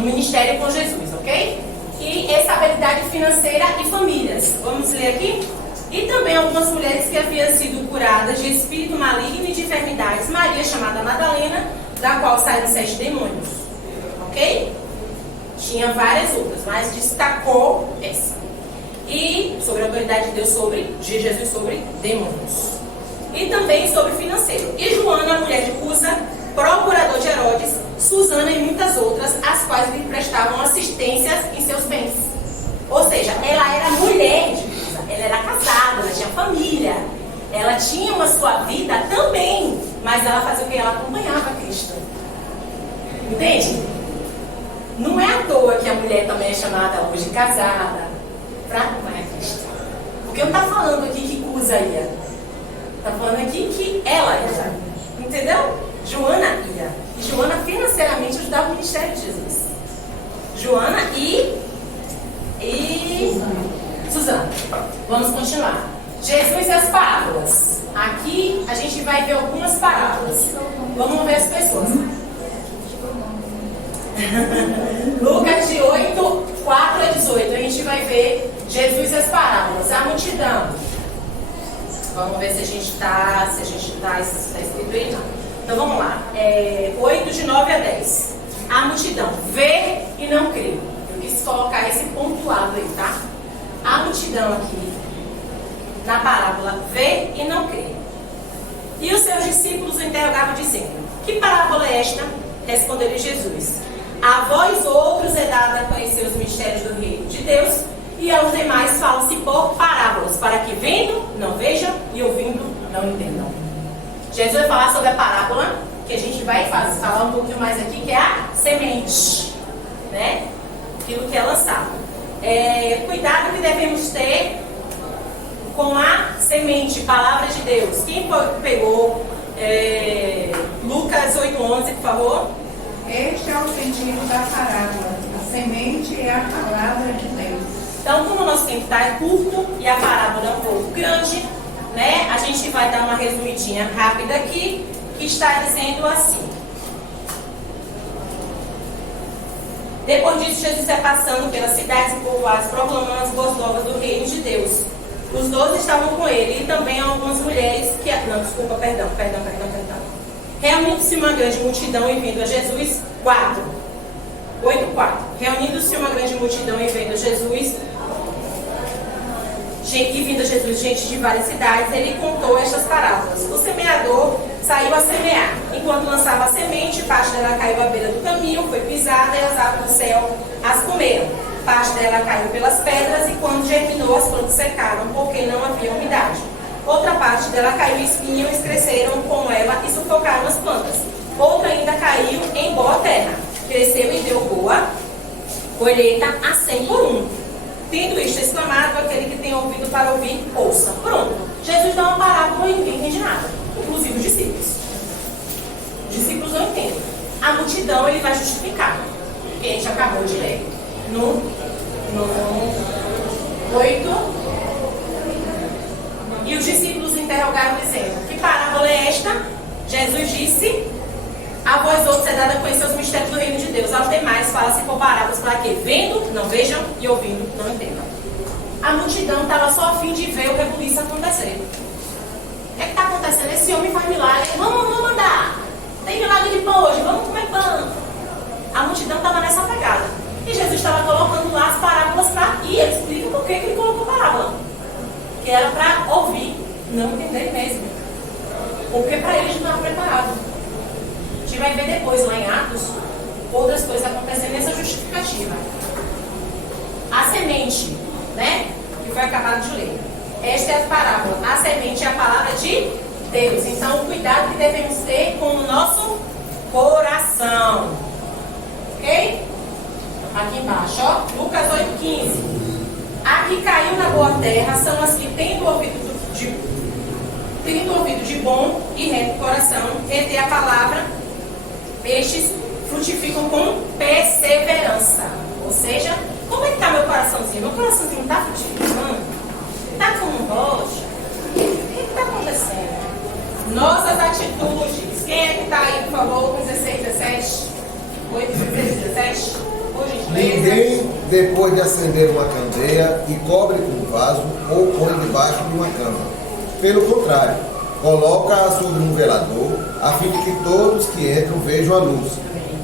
ministério com Jesus, ok? E estabilidade financeira e famílias. Vamos ler aqui? E também algumas mulheres que haviam sido curadas de espírito maligno e de enfermidades. Maria, chamada Madalena, da qual saíram 7 demônios. Ok? Tinha várias outras, mas destacou essa. E sobre a autoridade de Deus de Jesus sobre demônios. E também sobre financeiro. E Joana, mulher de Cusa, procurador de Herodes, Susana e muitas outras, as quais lhe prestavam assistência em seus bens. Ou seja, ela era mulher de Cusa, ela era casada, ela tinha família, ela tinha uma sua vida também, mas ela fazia o que? Ela acompanhava Cristo. Entende? Não é à toa que a mulher também é chamada hoje casada para acompanhar Cristo. Porque não está falando aqui que Cusa ia, está falando aqui que ela ia. Entendeu? Joana ia. E Joana financeiramente ajudava o ministério de Jesus. Joana e Susana. Vamos continuar. Jesus e as parábolas. Aqui a gente vai ver algumas parábolas. Vamos ver as pessoas. Lucas de 8, 4 a 18. A gente vai ver Jesus e as parábolas. A multidão. Vamos ver se a gente está escrito aí, não. Então vamos lá. 8 de 9 a 10. A multidão vê e não crê. Eu quis colocar esse pontuado aí, tá? A multidão aqui, na parábola, vê e não crê. E os seus discípulos o interrogavam dizendo: que parábola é esta? Respondeu-lhe Jesus: a vós outros é dado a conhecer os mistérios do reino de Deus, e aos demais falam-se por parábolas, para que vendo, não vejam, e ouvindo, não entendam. Jesus vai falar sobre a parábola, que a gente vai falar um pouquinho mais aqui, que é a semente, né? Aquilo que é lançado. Cuidado que devemos ter com a semente, palavra de Deus. Quem pegou Lucas 8:11, por favor? Este é o sentido da parábola. A semente é a palavra de Deus. Então, como o nosso tempo está curto e a parábola é um pouco grande, né? A gente vai dar uma resumidinha rápida aqui, que está dizendo assim. Depois disso, Jesus ia passando pelas cidades e povoados, proclamando as boas novas do reino de Deus. Os 12 estavam com ele e também algumas mulheres que... Não, desculpa, perdão. Reunindo-se uma grande multidão e vendo a Jesus... 8:4. Reunindo-se uma grande multidão e vendo Jesus... gente de várias cidades, ele contou estas parábolas. O semeador saiu a semear. Enquanto lançava a semente, parte dela caiu à beira do caminho, foi pisada e as aves do céu as comeram. Parte dela caiu pelas pedras e quando germinou as plantas secaram, porque não havia umidade. Outra parte dela caiu em espinhos, cresceram com ela e sufocaram as plantas. Outra ainda caiu em boa terra. Cresceu e deu boa colheita a 100 por 1. Tendo isto exclamado, aquele que tem ouvido para ouvir, ouça. Pronto. Jesus dá uma parábola e ninguém entende nada. Inclusive os discípulos. Os discípulos não entendem. A multidão ele vai justificar. Que a gente acabou de ler no No 8. E os discípulos interrogaram, dizendo: que parábola é esta? Jesus disse: a vós outros é dado a conhecer os mistérios do reino de Deus. Aos demais fala-se por parábolas, para que, vendo, não vejam, e ouvindo, não entendam. A multidão estava só a fim de ver o rebuliço acontecer. O que é que está acontecendo? Esse homem faz milagre. Vamos mandar. Tem milagre de pão hoje, vamos comer pão. A multidão estava nessa pegada. E Jesus estava colocando lá as parábolas para... E ele explica por que ele colocou parábola. Que era para ouvir, não entender mesmo. Porque para eles não estava preparado. A gente vai ver depois, lá em Atos, outras coisas acontecendo nessa justificativa. A semente, né? Que foi acabado de ler. Esta é a parábola. A semente é a palavra de Deus. Então, o cuidado que devemos ter com o nosso coração. Ok? Aqui embaixo, ó. Lucas 8,15. A que caiu na boa terra são as que tendo ouvido de bom e reto coração, reter a palavra, estes frutificam com perseverança. Ou seja, como é que está meu coraçãozinho? Meu coraçãozinho está frutificando? Está com rocha? O que está acontecendo? Nossas atitudes. Quem é que está aí, por favor, com 16, 17? 8, 16, 17? Ninguém, depois de acender uma candeia, e cobre com um vaso ou põe debaixo de uma cama. Pelo contrário, coloca-a sobre um velador, a fim de que todos que entram vejam a luz.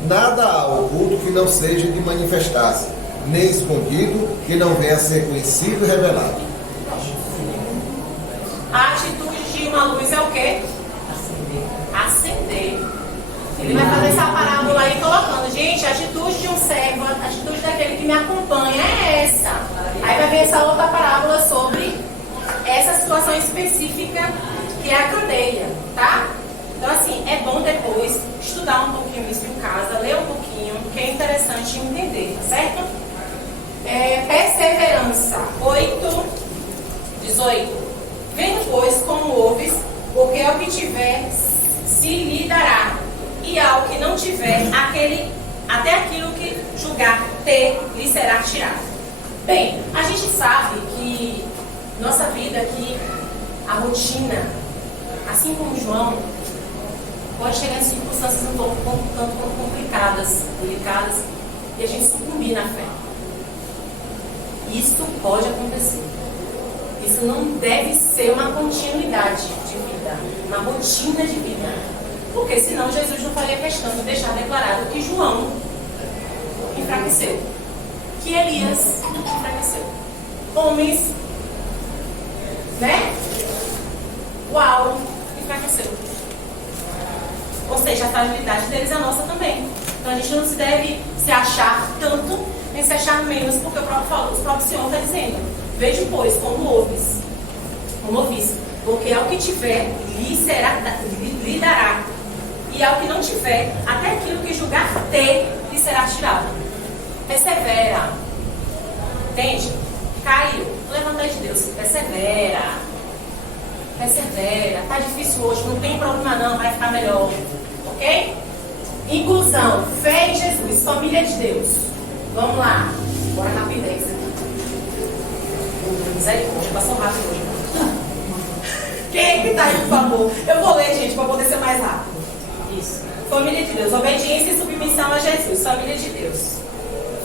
Nada há oculto que não seja de manifestar-se, nem escondido que não venha a ser conhecido e revelado. A atitude de uma luz é o quê? Acender. Ele vai fazer essa parábola aí colocando: gente, a atitude de um servo, a atitude daquele que me acompanha é essa. Aí vai ver essa outra parábola sobre essa situação específica que é a candeia, tá? Então, assim, é bom depois estudar um pouquinho isso em casa, ler um pouquinho, porque é interessante entender, tá certo? Perseverança. 8, 18. Vendo, pois, como ouves, porque ao que tiver se lhe dará, e ao que não tiver, até aquilo que julgar ter, lhe será tirado. Bem, a gente sabe que nossa vida aqui, a rotina, assim como João, pode chegar em circunstâncias um tanto quanto complicadas, delicadas, e a gente sucumbir na fé. Isso pode acontecer. Isso não deve ser uma continuidade de vida, uma rotina de vida. Porque senão Jesus não faria questão de deixar declarado que João enfraqueceu, que Elias enfraqueceu. Homens, né? Uau, enfraqueceu. Ou seja, a fragilidade deles é nossa também. Então a gente não se deve se achar tanto, nem se achar menos, porque o próprio Senhor está dizendo: veja, pois, como ouves, porque ao que tiver, lhe dará. E ao que não tiver, até aquilo que julgar ter, lhe será tirado. Persevera. Entende? Caiu. Levanta de Deus. Persevera. Persevera. Tá difícil hoje, não tem problema não, vai ficar melhor. Ok? Inclusão. Fé em Jesus. Família de Deus. Vamos lá. Bora rapidez aqui. Misericórdia, passou rápido hoje. Quem é que tá aí, por favor? Eu vou ler, gente, para poder ser mais rápido. Isso. Família de Deus. Obediência e submissão a Jesus. Família de Deus.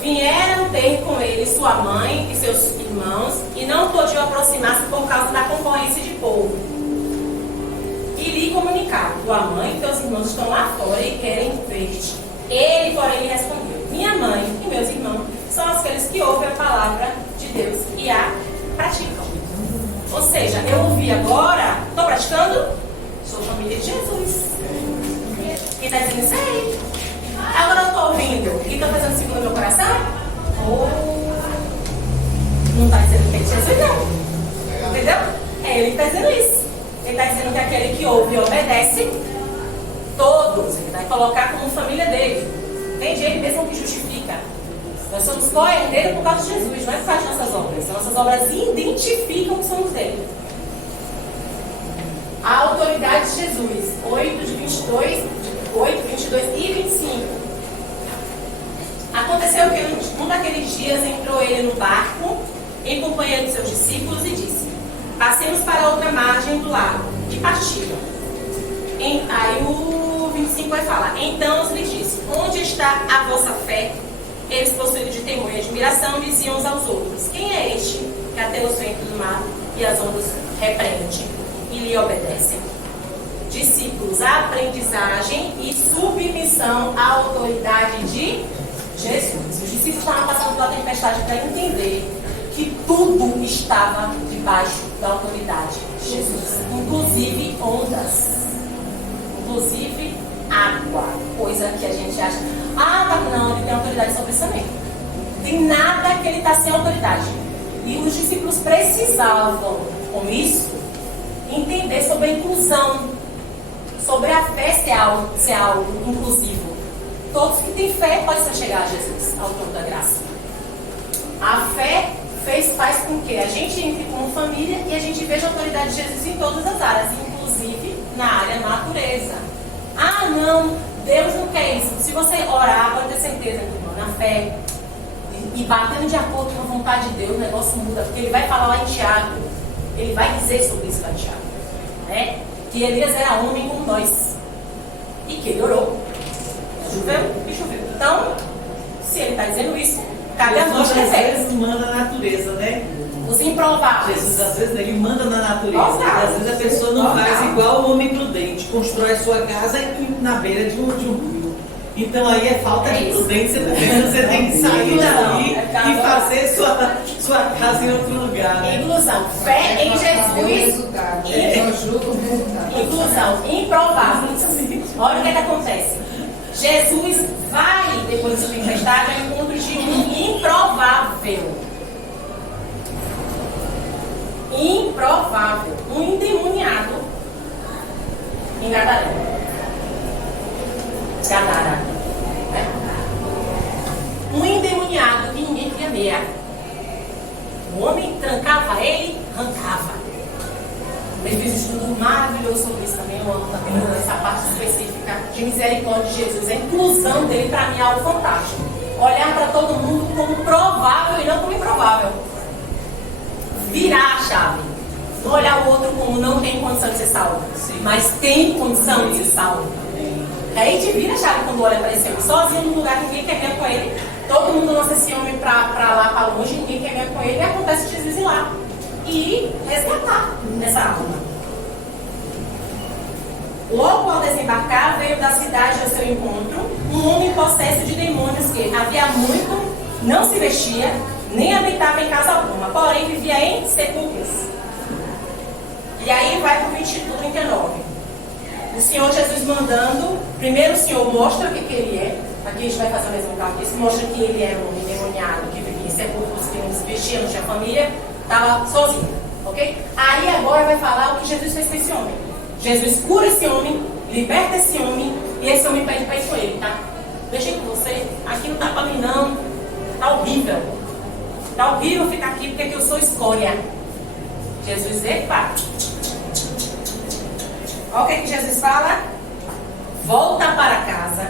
Vieram ter com ele sua mãe e seus irmãos, e não podiam aproximar-se por causa da concorrência de povo. E lhe comunicaram: tua mãe e teus irmãos estão lá fora e querem ver-te. Ele, porém, lhe respondeu: minha mãe e meus irmãos são aqueles que ouvem a palavra de Deus e a praticam. Ou seja, eu ouvi agora, estou praticando, sou família de Jesus. Quem está dizendo isso aí? Agora eu estou ouvindo. Quem está fazendo segundo meu coração? Não está dizendo que é de Jesus, não. Entendeu? É ele que está dizendo isso. Ele está dizendo que aquele que ouve e obedece, todos, ele vai colocar como família dele. Entende? Ele mesmo que justifica. Nós somos co-herdeiros por causa de Jesus, não é por causa de nossas obras. Nossas obras identificam que somos dele. A autoridade de Jesus. 8, 22 e 25. Aconteceu que um daqueles dias entrou ele no barco, em companhia dos seus discípulos, e disse: passemos para outra margem do lago. E partiram. Aí o 25 vai falar: então lhes disse: onde está a vossa fé? Eles, possuídos de temor e admiração, diziam uns aos outros: quem é este que até os ventos do mar e as ondas repreende e lhe obedecem? Discípulos, a aprendizagem e submissão à autoridade de Jesus. Os discípulos estavam passando pela tempestade para entender que tudo estava debaixo da autoridade de Jesus, inclusive ondas, inclusive água, coisa que a gente acha, não, ele tem autoridade sobre isso também. Tem nada que ele está sem autoridade. E os discípulos precisavam, com isso, entender sobre a inclusão, sobre a fé ser algo inclusivo. Todos que têm fé podem chegar a Jesus, ao trono da graça. A fé faz com que a gente entre como família e a gente veja a autoridade de Jesus em todas as áreas, inclusive na área natureza. Não, Deus não quer isso. Se você orar, pode ter certeza, irmão, na fé e batendo de acordo com a vontade de Deus, o negócio muda, porque ele vai falar lá em Tiago, ele vai dizer sobre isso lá em Tiago, né? Que Elias era homem como nós e que ele orou. Choveu e choveu. Então, se ele está dizendo isso, cabe a nós às vezes manda na natureza, né? Os improváveis. Jesus, às vezes, ele manda na natureza. Às vezes a pessoa não faz igual o homem prudente, constrói a sua casa na beira de um rio. Então aí é falta de prudência, porque você tem que sair dali e fazer sua casa em outro lugar. Né? Inclusão. Fé em Jesus. Inclusão. Improvável. Olha o que acontece. Jesus vai, depois da tempestade, ao encontro de um improvável. Improvável. Um endemoniado em Gadara. Né? Um endemoniado que ninguém queria ver. O homem trancava ele, arrancava. Ele fez um estudo maravilhoso sobre isso também. Eu amo também essa parte específica de misericórdia de Jesus. A inclusão dele, para mim, é algo fantástico. Olhar para todo mundo como provável e não como improvável. Virar a chave. Não olhar o outro como não tem condição de ser salvo, mas tem condição de ser salvo. Aí a gente vira a chave quando olha para esse homem sozinho num lugar que ninguém quer ver com ele. Todo mundo lança esse homem para lá, para longe, ninguém quer ver com ele. E acontece Jesus ir lá e resgatar essa alma. Logo ao desembarcar, veio da cidade ao seu encontro um homem possesso de demônios que havia muito não se vestia, nem habitava em casa alguma, porém vivia em sepulcros. E aí vai para o 39. O Senhor Jesus mandando, primeiro o Senhor mostra o que ele é. Aqui a gente vai fazer o mesmo caso. Isso mostra que ele era um endemoniado que vivia em sepulcros, que não se vestia, não tinha família, estava sozinho, ok? Aí agora vai falar o que Jesus fez com esse homem. Jesus cura esse homem, liberta esse homem, e esse homem pede para ir com ele, tá? Deixa com você, aqui não tá para mim não, tá horrível. Tá horrível ficar aqui porque aqui eu sou escória. Jesus, epa! Olha o que Jesus fala. Volta para casa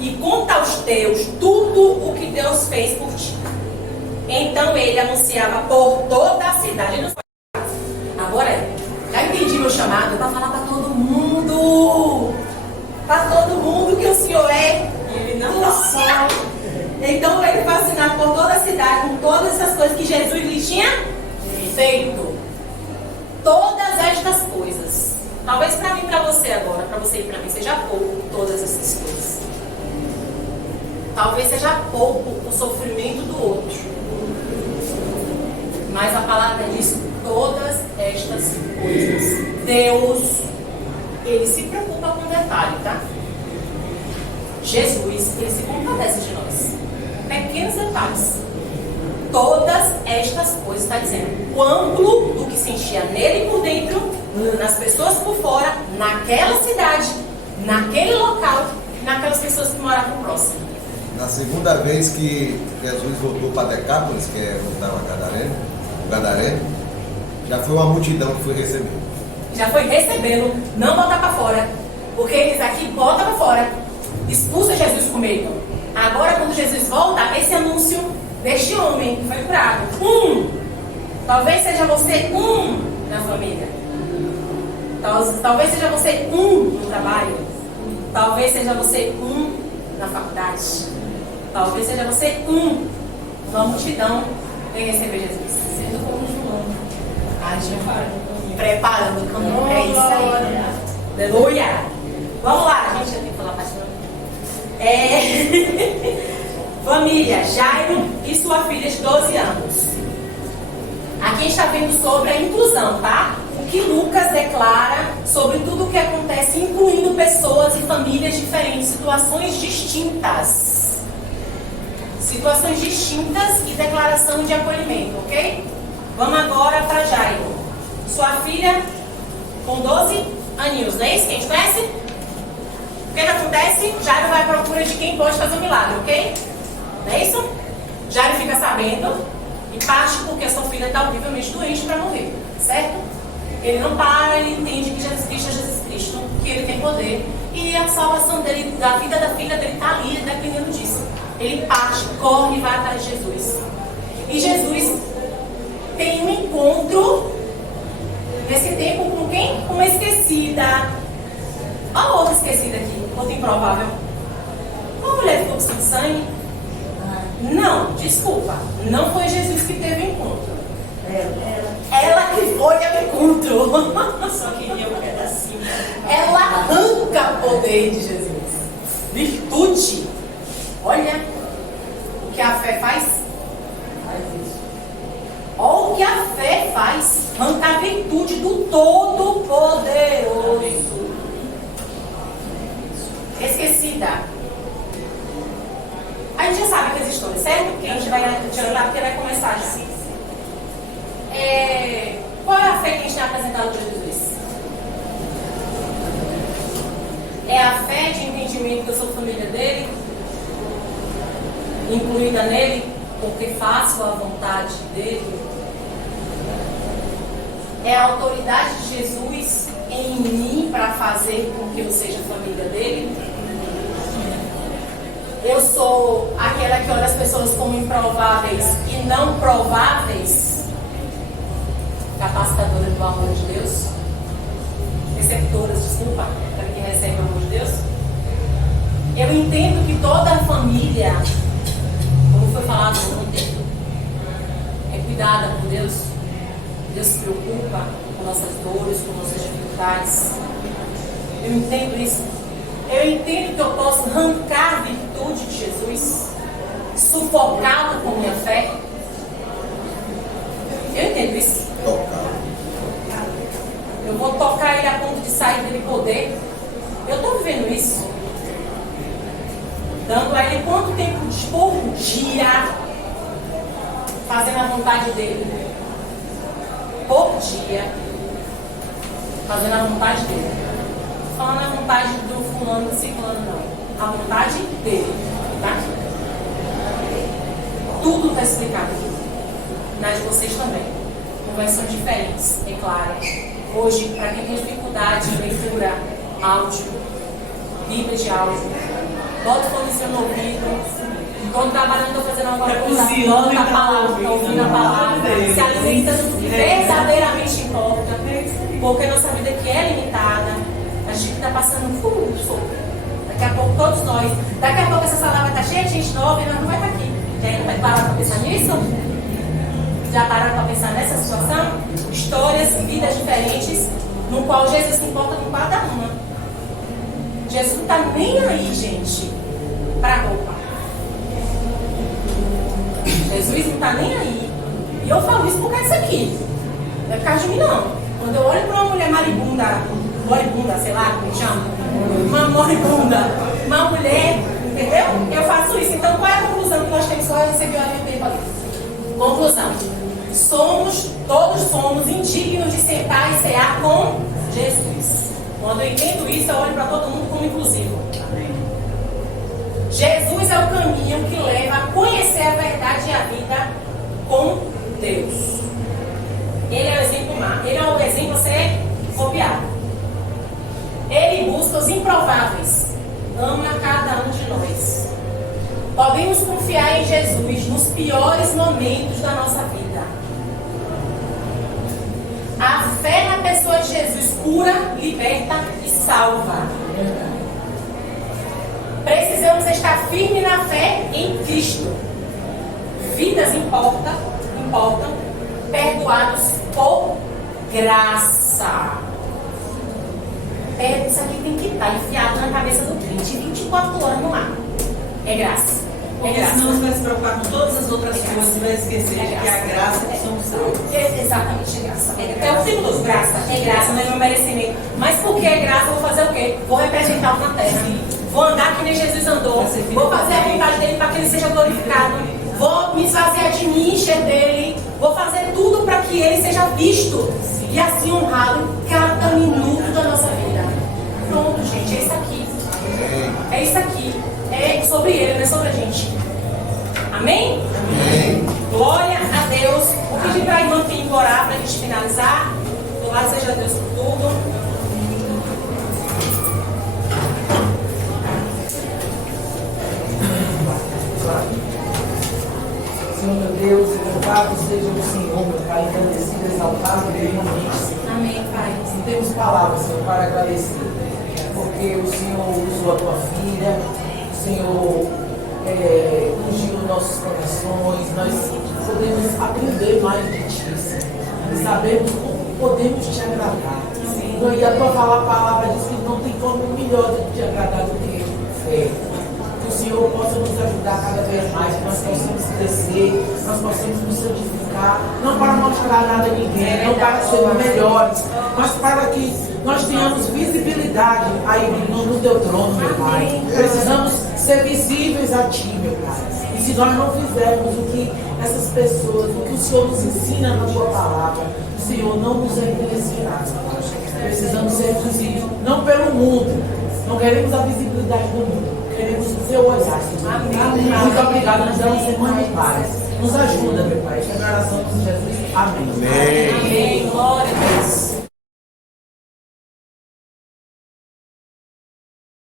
e conta aos teus tudo o que Deus fez por ti. Então ele anunciava por toda a cidade. Ele não foi. Agora, já entendi meu chamado para falar para todo mundo. Para todo mundo que o Senhor é. Ele não só. Então ele foi assinado por toda a cidade com todas essas coisas que Jesus lhe tinha feito. Todas estas coisas. Talvez para mim e para você agora, para você e para mim, seja pouco todas essas coisas. Talvez seja pouco o sofrimento do outro. Mas a palavra diz todas estas coisas. Deus, ele se preocupa com detalhe, tá? Jesus, ele se compadece de nós. Pequenos detalhes. Todas estas coisas, está dizendo, o ângulo do que se enchia nele por dentro, nas pessoas por fora, naquela cidade, naquele local, naquelas pessoas que moravam próximo. Na segunda vez que Jesus voltou para Decápolis, que é onde estava o Gadareno, já foi uma multidão que foi recebê-lo. Já foi recebê-lo, não botar para fora. Porque eles aqui botam para fora. Expulsa Jesus com medo. Agora, quando Jesus volta, esse anúncio deste homem que foi curado. Talvez seja você na família. Talvez seja você no trabalho. Talvez seja você na faculdade. Talvez seja você numa multidão em receber Jesus. Sendo como João. Preparando o caminho. É isso aí. Aleluia. Vamos lá, gente. Eu tenho que falar pastor. Família, Jairo e sua filha de 12 anos. Aqui a gente está vendo sobre a inclusão, tá? O que Lucas declara sobre tudo o que acontece, incluindo pessoas e famílias diferentes, situações distintas. Situações distintas e declaração de acolhimento, ok? Vamos agora para Jairo. Sua filha com 12 aninhos, não é isso que a gente conhece? O que acontece? Jairo vai à procura de quem pode fazer um milagre, ok? Não é isso? Jairo fica sabendo e parte porque a sua filha está horrivelmente doente para morrer, certo? Ele não para, ele entende que Jesus Cristo é Jesus Cristo, que ele tem poder e a salvação dele, da vida da filha dele está ali, dependendo disso. Ele parte, corre e vai atrás de Jesus. E Jesus tem um encontro nesse tempo com quem? Com uma esquecida. Olha a outra esquecida aqui, outra improvável. Uma mulher de fluxo de sangue. Não, desculpa, não foi Jesus que teve o encontro. Ela que foi ao encontro. Só queria um pedacinho. Ela arranca o poder de Jesus. Virtude. Olha o que a fé faz. Olha o que a fé faz. Arranca a virtude do Todo-Poderoso. Esquecida. A gente já sabe que as histórias, certo? Que a gente vai adiantar porque vai começar já. Qual é a fé que a gente tem apresentado para Jesus? É a fé de entendimento que eu sou família dele, incluída nele, porque faço a vontade dele. É a autoridade de Jesus em mim para fazer com que eu seja família dele. Eu sou aquela que olha as pessoas como improváveis e não prováveis. Capacitadora do amor de Deus. Receptoras, desculpa, para quem recebe o amor de Deus. Eu entendo que toda a família, como foi falado ontem, é cuidada por Deus. Deus se preocupa com nossas dores, com nossas dificuldades. Eu entendo isso. Eu entendo que eu posso arrancar a virtude de Jesus, sufocá-lo com minha fé. Eu entendo isso. Eu vou tocar ele a ponto de sair dele poder. Eu estou vivendo isso. Dando a ele quanto tempo por dia fazendo a vontade dele. Por dia fazendo a vontade dele. Falando a vontade do fulano, do ciclano, não. A vontade dele. Tá? Tudo está explicado aqui. Na de vocês também. Com versões diferentes, é claro. Hoje, para quem tem dificuldade de leitura, áudio, Bíblia de áudio, bota o fonezinho no ouvido. Estou trabalhando, estou fazendo alguma coisa. Ouvindo a palavra, ouvindo a palavra, se alimentando do que verdadeiramente importa. Porque nossa vida aqui é limitada. A gente está passando fogo. Daqui a pouco todos nós. Daqui a pouco essa sala vai estar cheia de gente nova e nós não vai estar aqui. Já ainda vai parar para pensar nisso? Já pararam para pensar nessa situação? Histórias, vidas diferentes, no qual Jesus se importa com cada uma. Jesus não está nem aí, gente, para roupa. Jesus não está nem aí. E eu falo isso por causa disso aqui. Não é por causa de mim, não. Quando eu olho para uma mulher moribunda, sei lá como chama, uma moribunda, uma mulher, entendeu? Eu faço isso. Então, qual é a conclusão que nós temos? Só receber o tempo ali. Conclusão. Todos somos indignos de sentar e cear com Jesus. Quando eu entendo isso, eu olho para todo mundo como inclusivo. Jesus é o caminho que leva a conhecer a verdade e a vida com Deus. Ele é o exemplo, ele é o exemplo a ser copiado. Ele busca os improváveis. Ama cada um de nós. Podemos confiar em Jesus nos piores momentos da nossa vida. A fé na pessoa de Jesus cura, liberta e salva. Precisamos estar firmes na fé em Cristo. Vidas importam, perdoados por graça. Isso aqui tem que estar enfiado na cabeça do crente 24 horas no ar. É graça. Porque senão você vai se preocupar com todas as outras coisas e vai esquecer que a graça é que somos salvos. Exatamente, é graça. É o símbolo de graça. É graça, não é meu merecimento. Mas porque é graça, eu vou fazer o quê? Vou representá-lo na terra. Vou andar que nem Jesus andou. Vou fazer a vontade dele para que ele seja glorificado. Vou me esvaziar de mim, encher dele. Vou fazer tudo para que ele seja visto. E assim honrado em cada minuto da nossa vida. Pronto, gente, é isso aqui. É isso aqui. É sobre ele, não é sobre a gente. Amém? Amém. Glória a Deus. Vou pedir para a irmã Pim orar para a gente finalizar. Louvado seja Deus por tudo. Senhor meu Deus, louvado seja o Senhor, meu Pai, agradecido, exaltado, eternamente. Amém, Pai. Não temos palavras, Senhor, para agradecer, porque o Senhor usou a tua filha, o Senhor ungiu nossos corações, nós podemos aprender mais de Ti, Senhor, e sabemos como podemos Te agradar. Senhor, e a tua palavra diz que não tem forma melhor de Te agradar do que fé. Que o Senhor possa nos ajudar cada vez mais, que nós possamos crescer, nós possamos nos santificar, não para mostrar nada a ninguém, não para sermos melhores, mas para que nós tenhamos visibilidade aí no teu trono, meu Pai. Precisamos ser visíveis a Ti, meu Pai. E se nós não fizermos o que essas pessoas, o que o Senhor nos ensina na tua palavra, o Senhor não nos envelhecerá, meu Pai. Precisamos ser visíveis, não pelo mundo, não queremos a visibilidade do mundo. Queremos o teu olhar, Senhor. Amém. Muito obrigado, nos dá uma semana de paz. Nos ajuda, meu Pai. Esta é a oração de Jesus. Amém. Amém. Amém. Glória a Deus.